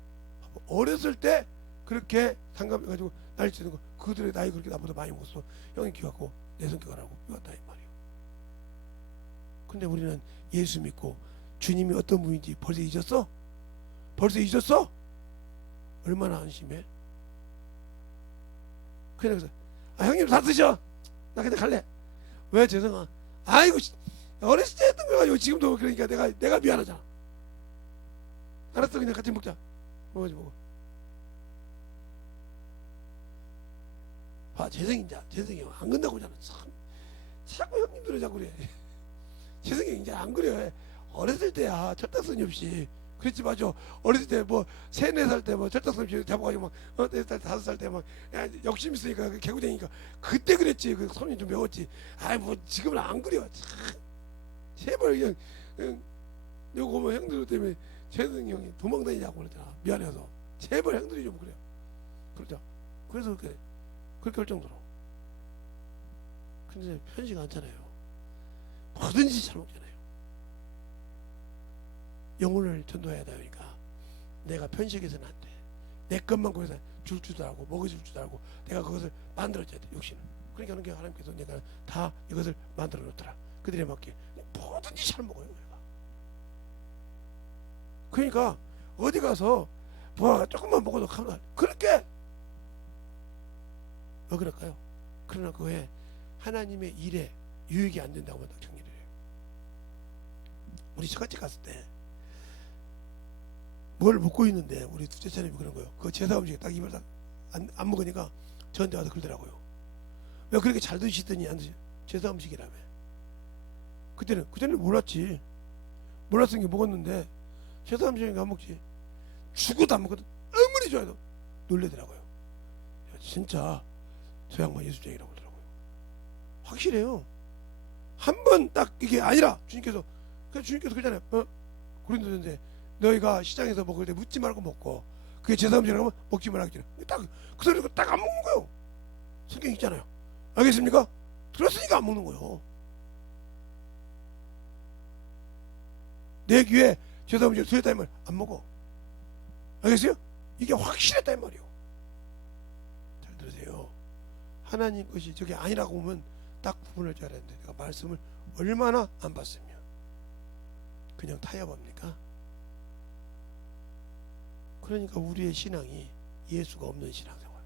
어렸을 때 그렇게 단감 해가지고 날 주는 거 그들의 나이 그렇게 나보다 많이 먹었어. 형이 키웠고 내 성격을 하고 키웠다 이 말이에요. 근데 우리는 예수 믿고 주님이 어떤 분인지 벌써 잊었어? 벌써 잊었어? 얼마나 안심해? 그래서 형님 다 드셔. 나 그냥 갈래. 왜 죄송아? 아이고 어렸을 때 했던 거 가지고 지금도 그러니까 내가 미안하잖아. 알았어 그냥 같이 먹자. 먹어야지 먹어. 봐 재성이 안 건다고 하잖아. 자꾸 형님들은 자꾸 그래. 재성이 이제 안 그래. 어렸을 때야 철딱선이 없이 그랬지 맞아. 어렸을 때 뭐 3, 4살 때 뭐 철딱선 없이 잡아가지고 막 4살 5살 때 막 욕심 있으니까 개구쟁이니까 그때 그랬지. 그 손이 좀 매웠지. 아이 뭐 지금은 안 그려. 참 제발 그냥 요거 뭐 형들 때문에 재성이 형이 도망다니냐고 그러잖아. 미안해서 제발 형들이 좀 그래. 그러자. 그래서 그렇게 할 정도로. 근데 편식 않잖아요. 뭐든지 잘 먹잖아요. 영혼을 전도해야 되니까 내가 편식해서는 안 돼. 내 것만 거기서 줄 줄도 알고 먹여줄 줄도 알고 내가 그것을 만들어줘야 돼. 욕심은. 그러니까 하는 게 하나님께서 내가 다 이것을 만들어 놓더라. 그들에 맞게 뭐든지 잘 먹어요. 내가. 그러니까 어디 가서 뭐 조금만 먹어도 가만 그렇게 왜 그럴까요? 그러나 그에 하나님의 일에 유익이 안 된다고 딱 정리를 해요. 우리 처갓집 갔을 때 뭘 먹고 있는데 우리 두째차님이 그런 거예요. 그 제사 음식에 딱 입을 딱 안 먹으니까 저한테 와서 그러더라고요. 왜 그렇게 잘 드시더니 안 드시? 제사 음식이라며. 그때는 몰랐지. 몰랐으니까 먹었는데 제사 음식이니까 안 먹지. 죽어도 안 먹거든. 아무리 좋아해도 놀래더라고요. 야, 진짜 저 양반 예수쟁이라고 그러더라고요. 확실해요. 한 번 딱 이게 아니라 주님께서 그러잖아요. 고린도전서에 너희가 시장에서 먹을 때 묻지 말고 먹고 그게 제사 음식이라고 하면 먹지 말라 했잖아요. 딱그 소리가 딱 안 먹는 거예요. 성경 있잖아요. 알겠습니까? 들었으니까 안 먹는 거예요. 내 귀에 제사 음식 들었다 말 안 먹어. 알겠어요? 이게 확실했다 이 말이에요. 잘 들으세요. 하나님 것이 저게 아니라고 보면 딱 구분할 줄 알았는데 내가 말씀을 얼마나 안 봤으면 그냥 타협합니까? 그러니까 우리의 신앙이 예수가 없는 신앙생활,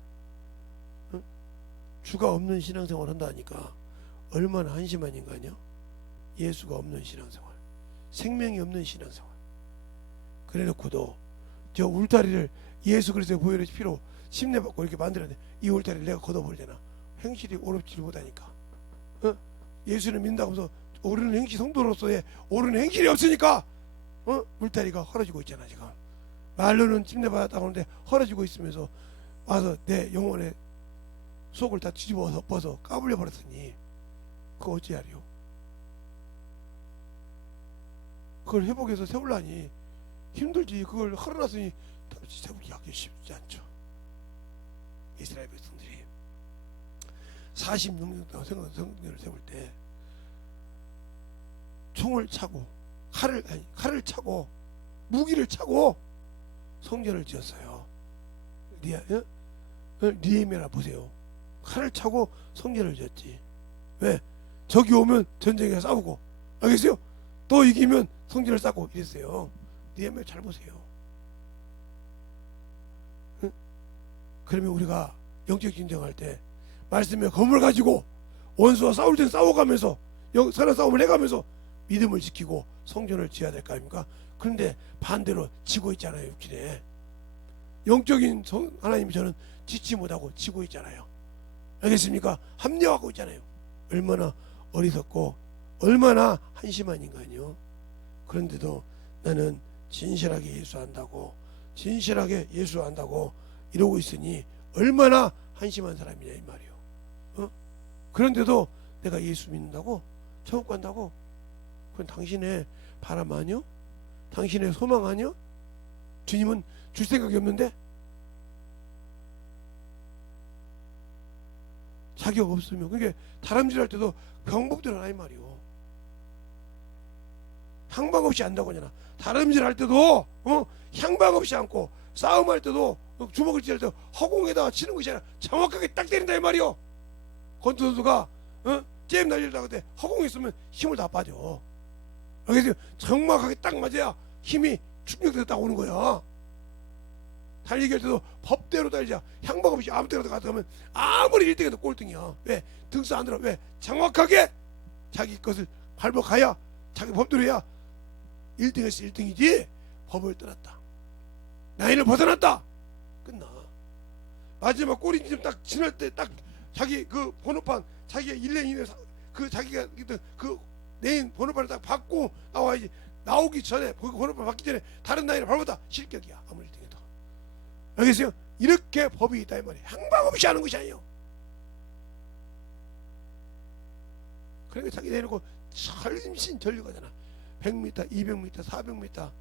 응? 주가 없는 신앙생활 한다니까 얼마나 한심한 인간이요? 예수가 없는 신앙생활, 생명이 없는 신앙생활. 그래놓고도 저 울타리를 예수 그리스도의 보혈의 피로 심내받고 이렇게 만들었는데 이 울타리를 내가 걷어버리잖아. 행실이 어렵지 못하니까. 예수를 믿는다고 해서 옳은 행실, 성도로서의 옳은 행실이 없으니까 물다리가 헐어지고 있잖아. 지금 말로는 침례받았다고 하는데 헐어지고 있으면서 와서 내 영혼의 속을 다 뒤집어서 벗어 까불려 버렸으니 그거 어찌하리요? 그걸 회복해서 세우려니 힘들지. 그걸 헐어놨으니 세우기 하기 쉽지 않죠. 이스라엘 백성들이 46년 동안 성전을 세울 때 총을 차고 칼을 차고 무기를 차고 성전을 지었어요. 니에미아 보세요. 칼을 차고 성전을 지었지. 왜? 적이 오면 전쟁에 싸우고, 알겠어요? 또 이기면 성전을 쌓고 이랬어요. 니에미아 잘 보세요. 응? 그러면 우리가 영적 전쟁할 때 말씀의 검을 가지고 원수와 싸울 땐 싸워가면서 선한 싸움을 해가면서 믿음을 지키고 성전을 지어야 될 거 아닙니까? 그런데 반대로 지고 있잖아요. 육신에 영적인 하나님이 저는 지지 못하고 지고 있잖아요. 알겠습니까? 합리화하고 있잖아요. 얼마나 어리석고 얼마나 한심한 인간이요. 그런데도 나는 진실하게 예수한다고 이러고 있으니 얼마나 한심한 사람이냐 이 말이요. 그런데도 내가 예수 믿는다고 천국 간다고? 그건 당신의 바람 아니요? 당신의 소망 아니요? 주님은 줄 생각이 없는데? 자격 없으면 그러니까 다람쥐할 때도 병복들어라 이 말이요. 향방 없이 안다고 하잖아. 다람쥐할 때도 향방 없이 안고 싸움할 때도 주먹을 찔 때 허공에다가 치는 것이 아니라 정확하게 딱 때린다 이 말이요. 권투 선수가 잽 날리려고 때 허공에 있으면 힘을 다 빠져. 알겠어요? 정확하게 딱 맞아야 힘이 충격돼서 딱 오는 거야. 달리기 할 때도 법대로 달리자. 향방 없이 아무 때나 가면 아무리 1등해도 꼴등이야. 왜? 등수 안 들어. 왜? 정확하게 자기 것을 밟아가야 자기 법대로 해야 1등에서 1등이지. 법을 떠났다, 라인을 벗어났다, 끝나. 마지막 꼬리좀 딱 지날 때 딱 자기 그 번호판 자기가 1레인 이내 그 자기가 그 레인 번호판을 딱 받고 나와야지. 나오기 전에 그 번호판 받기 전에 다른 라인을 밟았다 실격이야. 아무리 1등해도. 알겠어요? 이렇게 법이 있다 이 말이에요. 향방 없이 하는 것이 아니에요. 그러니까 자기 내놓고 설심전력하잖아. 100m, 200m, 400m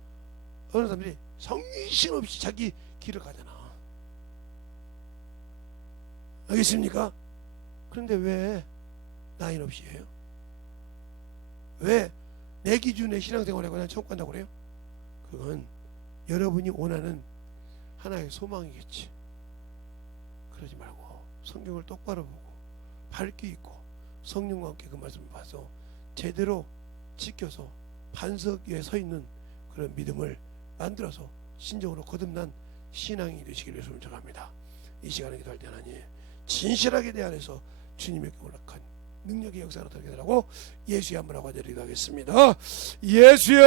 어느 사람들이 성심 없이 자기 길을 가잖아. 알겠습니까? 그런데 왜 나인 없이 해요? 왜 내 기준의 신앙생활하고 난 천국 간다고 그래요? 그건 여러분이 원하는 하나의 소망이겠지. 그러지 말고 성경을 똑바로 보고 밝게 읽고 성령과 함께 그 말씀을 봐서 제대로 지켜서 반석 위에 서 있는 그런 믿음을 만들어서 신정으로 거듭난 신앙이 되시기를 소원합니다. 이 시간에 기도할 때 하나님 진실하게 내 안에서 주님에게 올라간 능력의 역사를 나타나게 하라고 예수의 한번 하고 드리도록 하겠습니다. 예수여!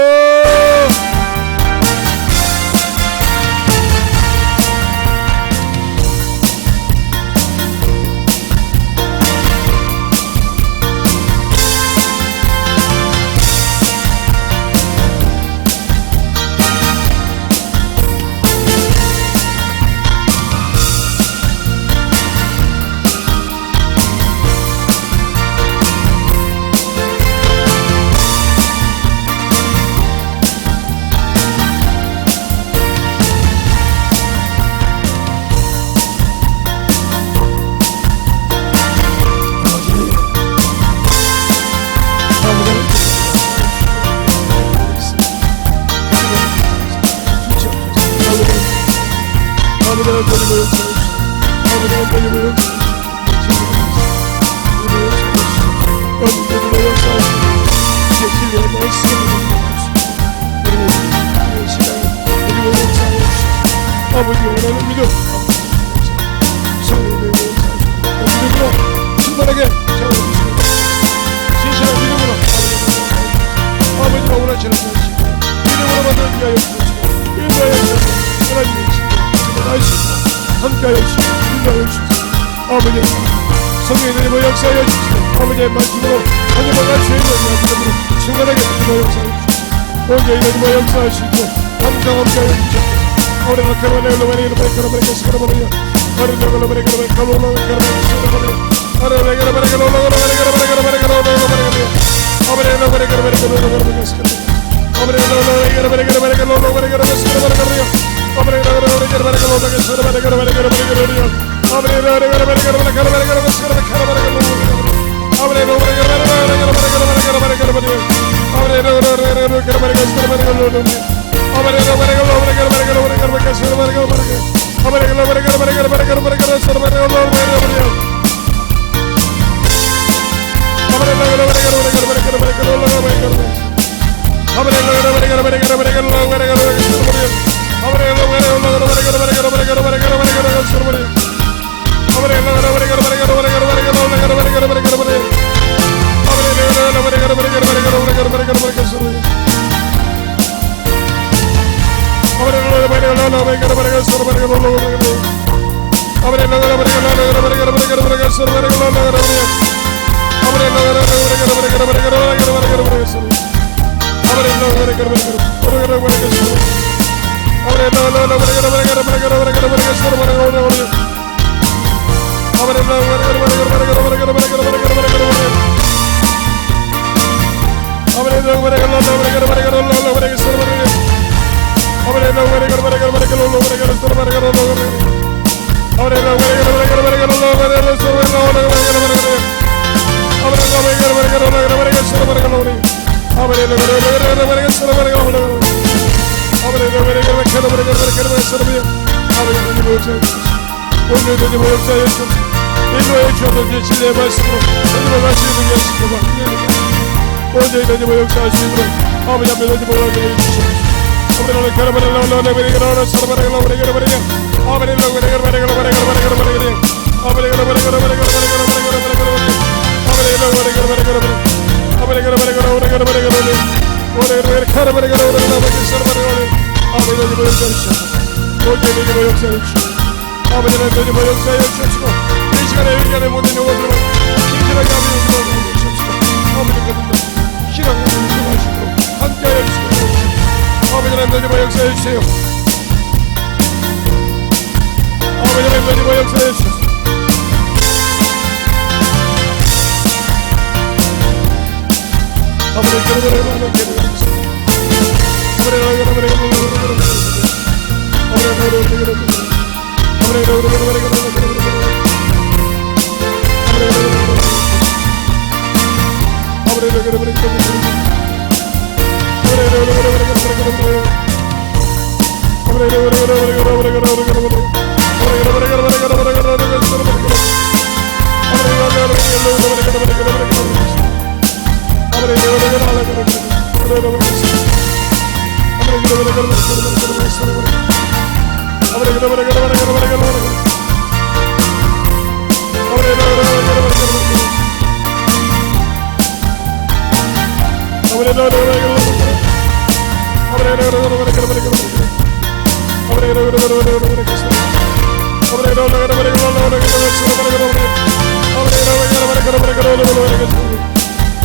아버지 원하는 믿음 성령의 믿음으로 충만하게 채워주시고 진실한 믿음으로 아버지가 원하시는 것이고 믿음으로 만드는 위하여 주시고 인도하여 주시고 하나님의 신뢰 나의 신뢰 함께하여 주시고 인도하여 주시고 아버지 성령님의 역사하여 주시고 아버지의 말씀으로 하나님과 같이 이름으로 충만하게 하나님의 역사하여 주시고 오늘 하나님의 역사하시고 항상 함께하여 주시고 오늘은 그만해 올라가니 이름을 걸어버리게 시끄러버려 오늘은 걸어버리게 Amen.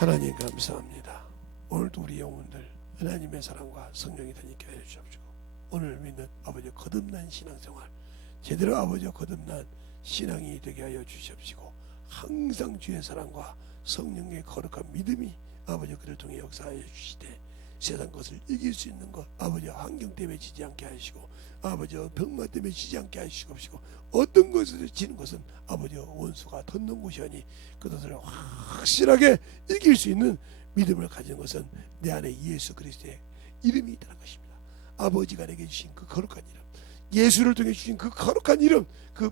하나님 감사합니다. 오늘도 우리 영혼들 하나님의 사랑과 성령이 되니까 해주시옵시고, 오늘 믿는 아버지 거듭난 신앙생활, 제대로 아버지 거듭난 신앙이 되게 하여 주시옵시고 항상 주의 사랑과 성령의 거룩한 믿음이 아버지 그를 통해 역사하여 주시되 세상 것을 이길 수 있는 것 아버지 환경 때문에 지지 않게 하시고 아버지 병마 때문에 지지 않게 하시옵시고 어떤 것을 지는 것은 아버지 원수가 덧는 곳이오니 그것을 확실하게 이길 수 있는 믿음을 가진 것은 내 안에 예수 그리스도의 이름이 있다는 것입니다. 아버지가 내게 주신 그 거룩한 이름 예수를 통해 주신 그 거룩한 이름 그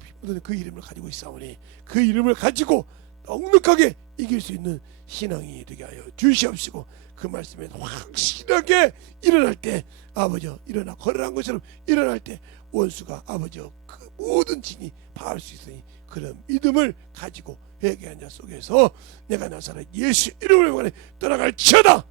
이름을 가지고 있사오니 그 이름을 가지고 넉넉하게 이길 수 있는 신앙이 되게 하여 주시옵시고 그 말씀에 확실하게 일어날 때 아버지 일어나 거래한 것처럼 일어날 때 원수가 아버지 그 모든 진이 파할 수 있으니 그런 믿음을 가지고 회개한 자 속에서 내가 나사렛 예수 이름을 원해 떠나갈지어다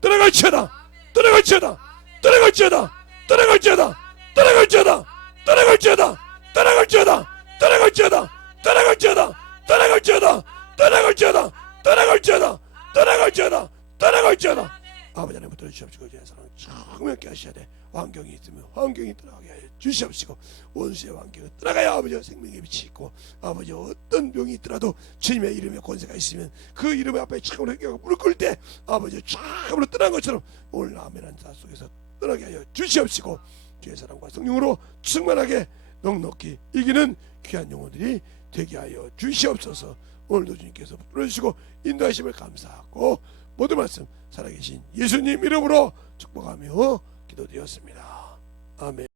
떠나갈지어다 떠나갈지어다 떠나갈지어다 떠나갈지어다 떠나갈지어다 떠나갈지어다 떠나갈지어다 떠나갈지어다 떠나갈지어다 떠나갈지어다 떠나갈지어다 떠나갈지어다 떠나갈지어다 떠나갈지어다 아버지 하나님 붙들어 주시옵시고 주의 사랑 정명케 하셔야 돼. 환경이 있으면 환경이 떠나가게 하여 주시옵시고 원수의 환경을 떠나가야 아버지 생명의 빛이 있고 아버지 어떤 병이 있더라도 주님의 이름에 권세가 있으면 그 이름 앞에 참으로 회개하고 무릎 꿇을 때 아버지 참으로 떠난 것처럼 오늘 아멘한 자 속에서 떠나게 하여 주시옵시고 주의 사랑과 성령으로 충만하게 넉넉히 이기는 귀한 영혼들이 되게 하여 주시옵소서. 오늘도 주님께서 불러주시고 인도하심을 감사하고 모든 말씀 살아계신 예수님 이름으로 축복하며 기도드렸습니다. 아멘.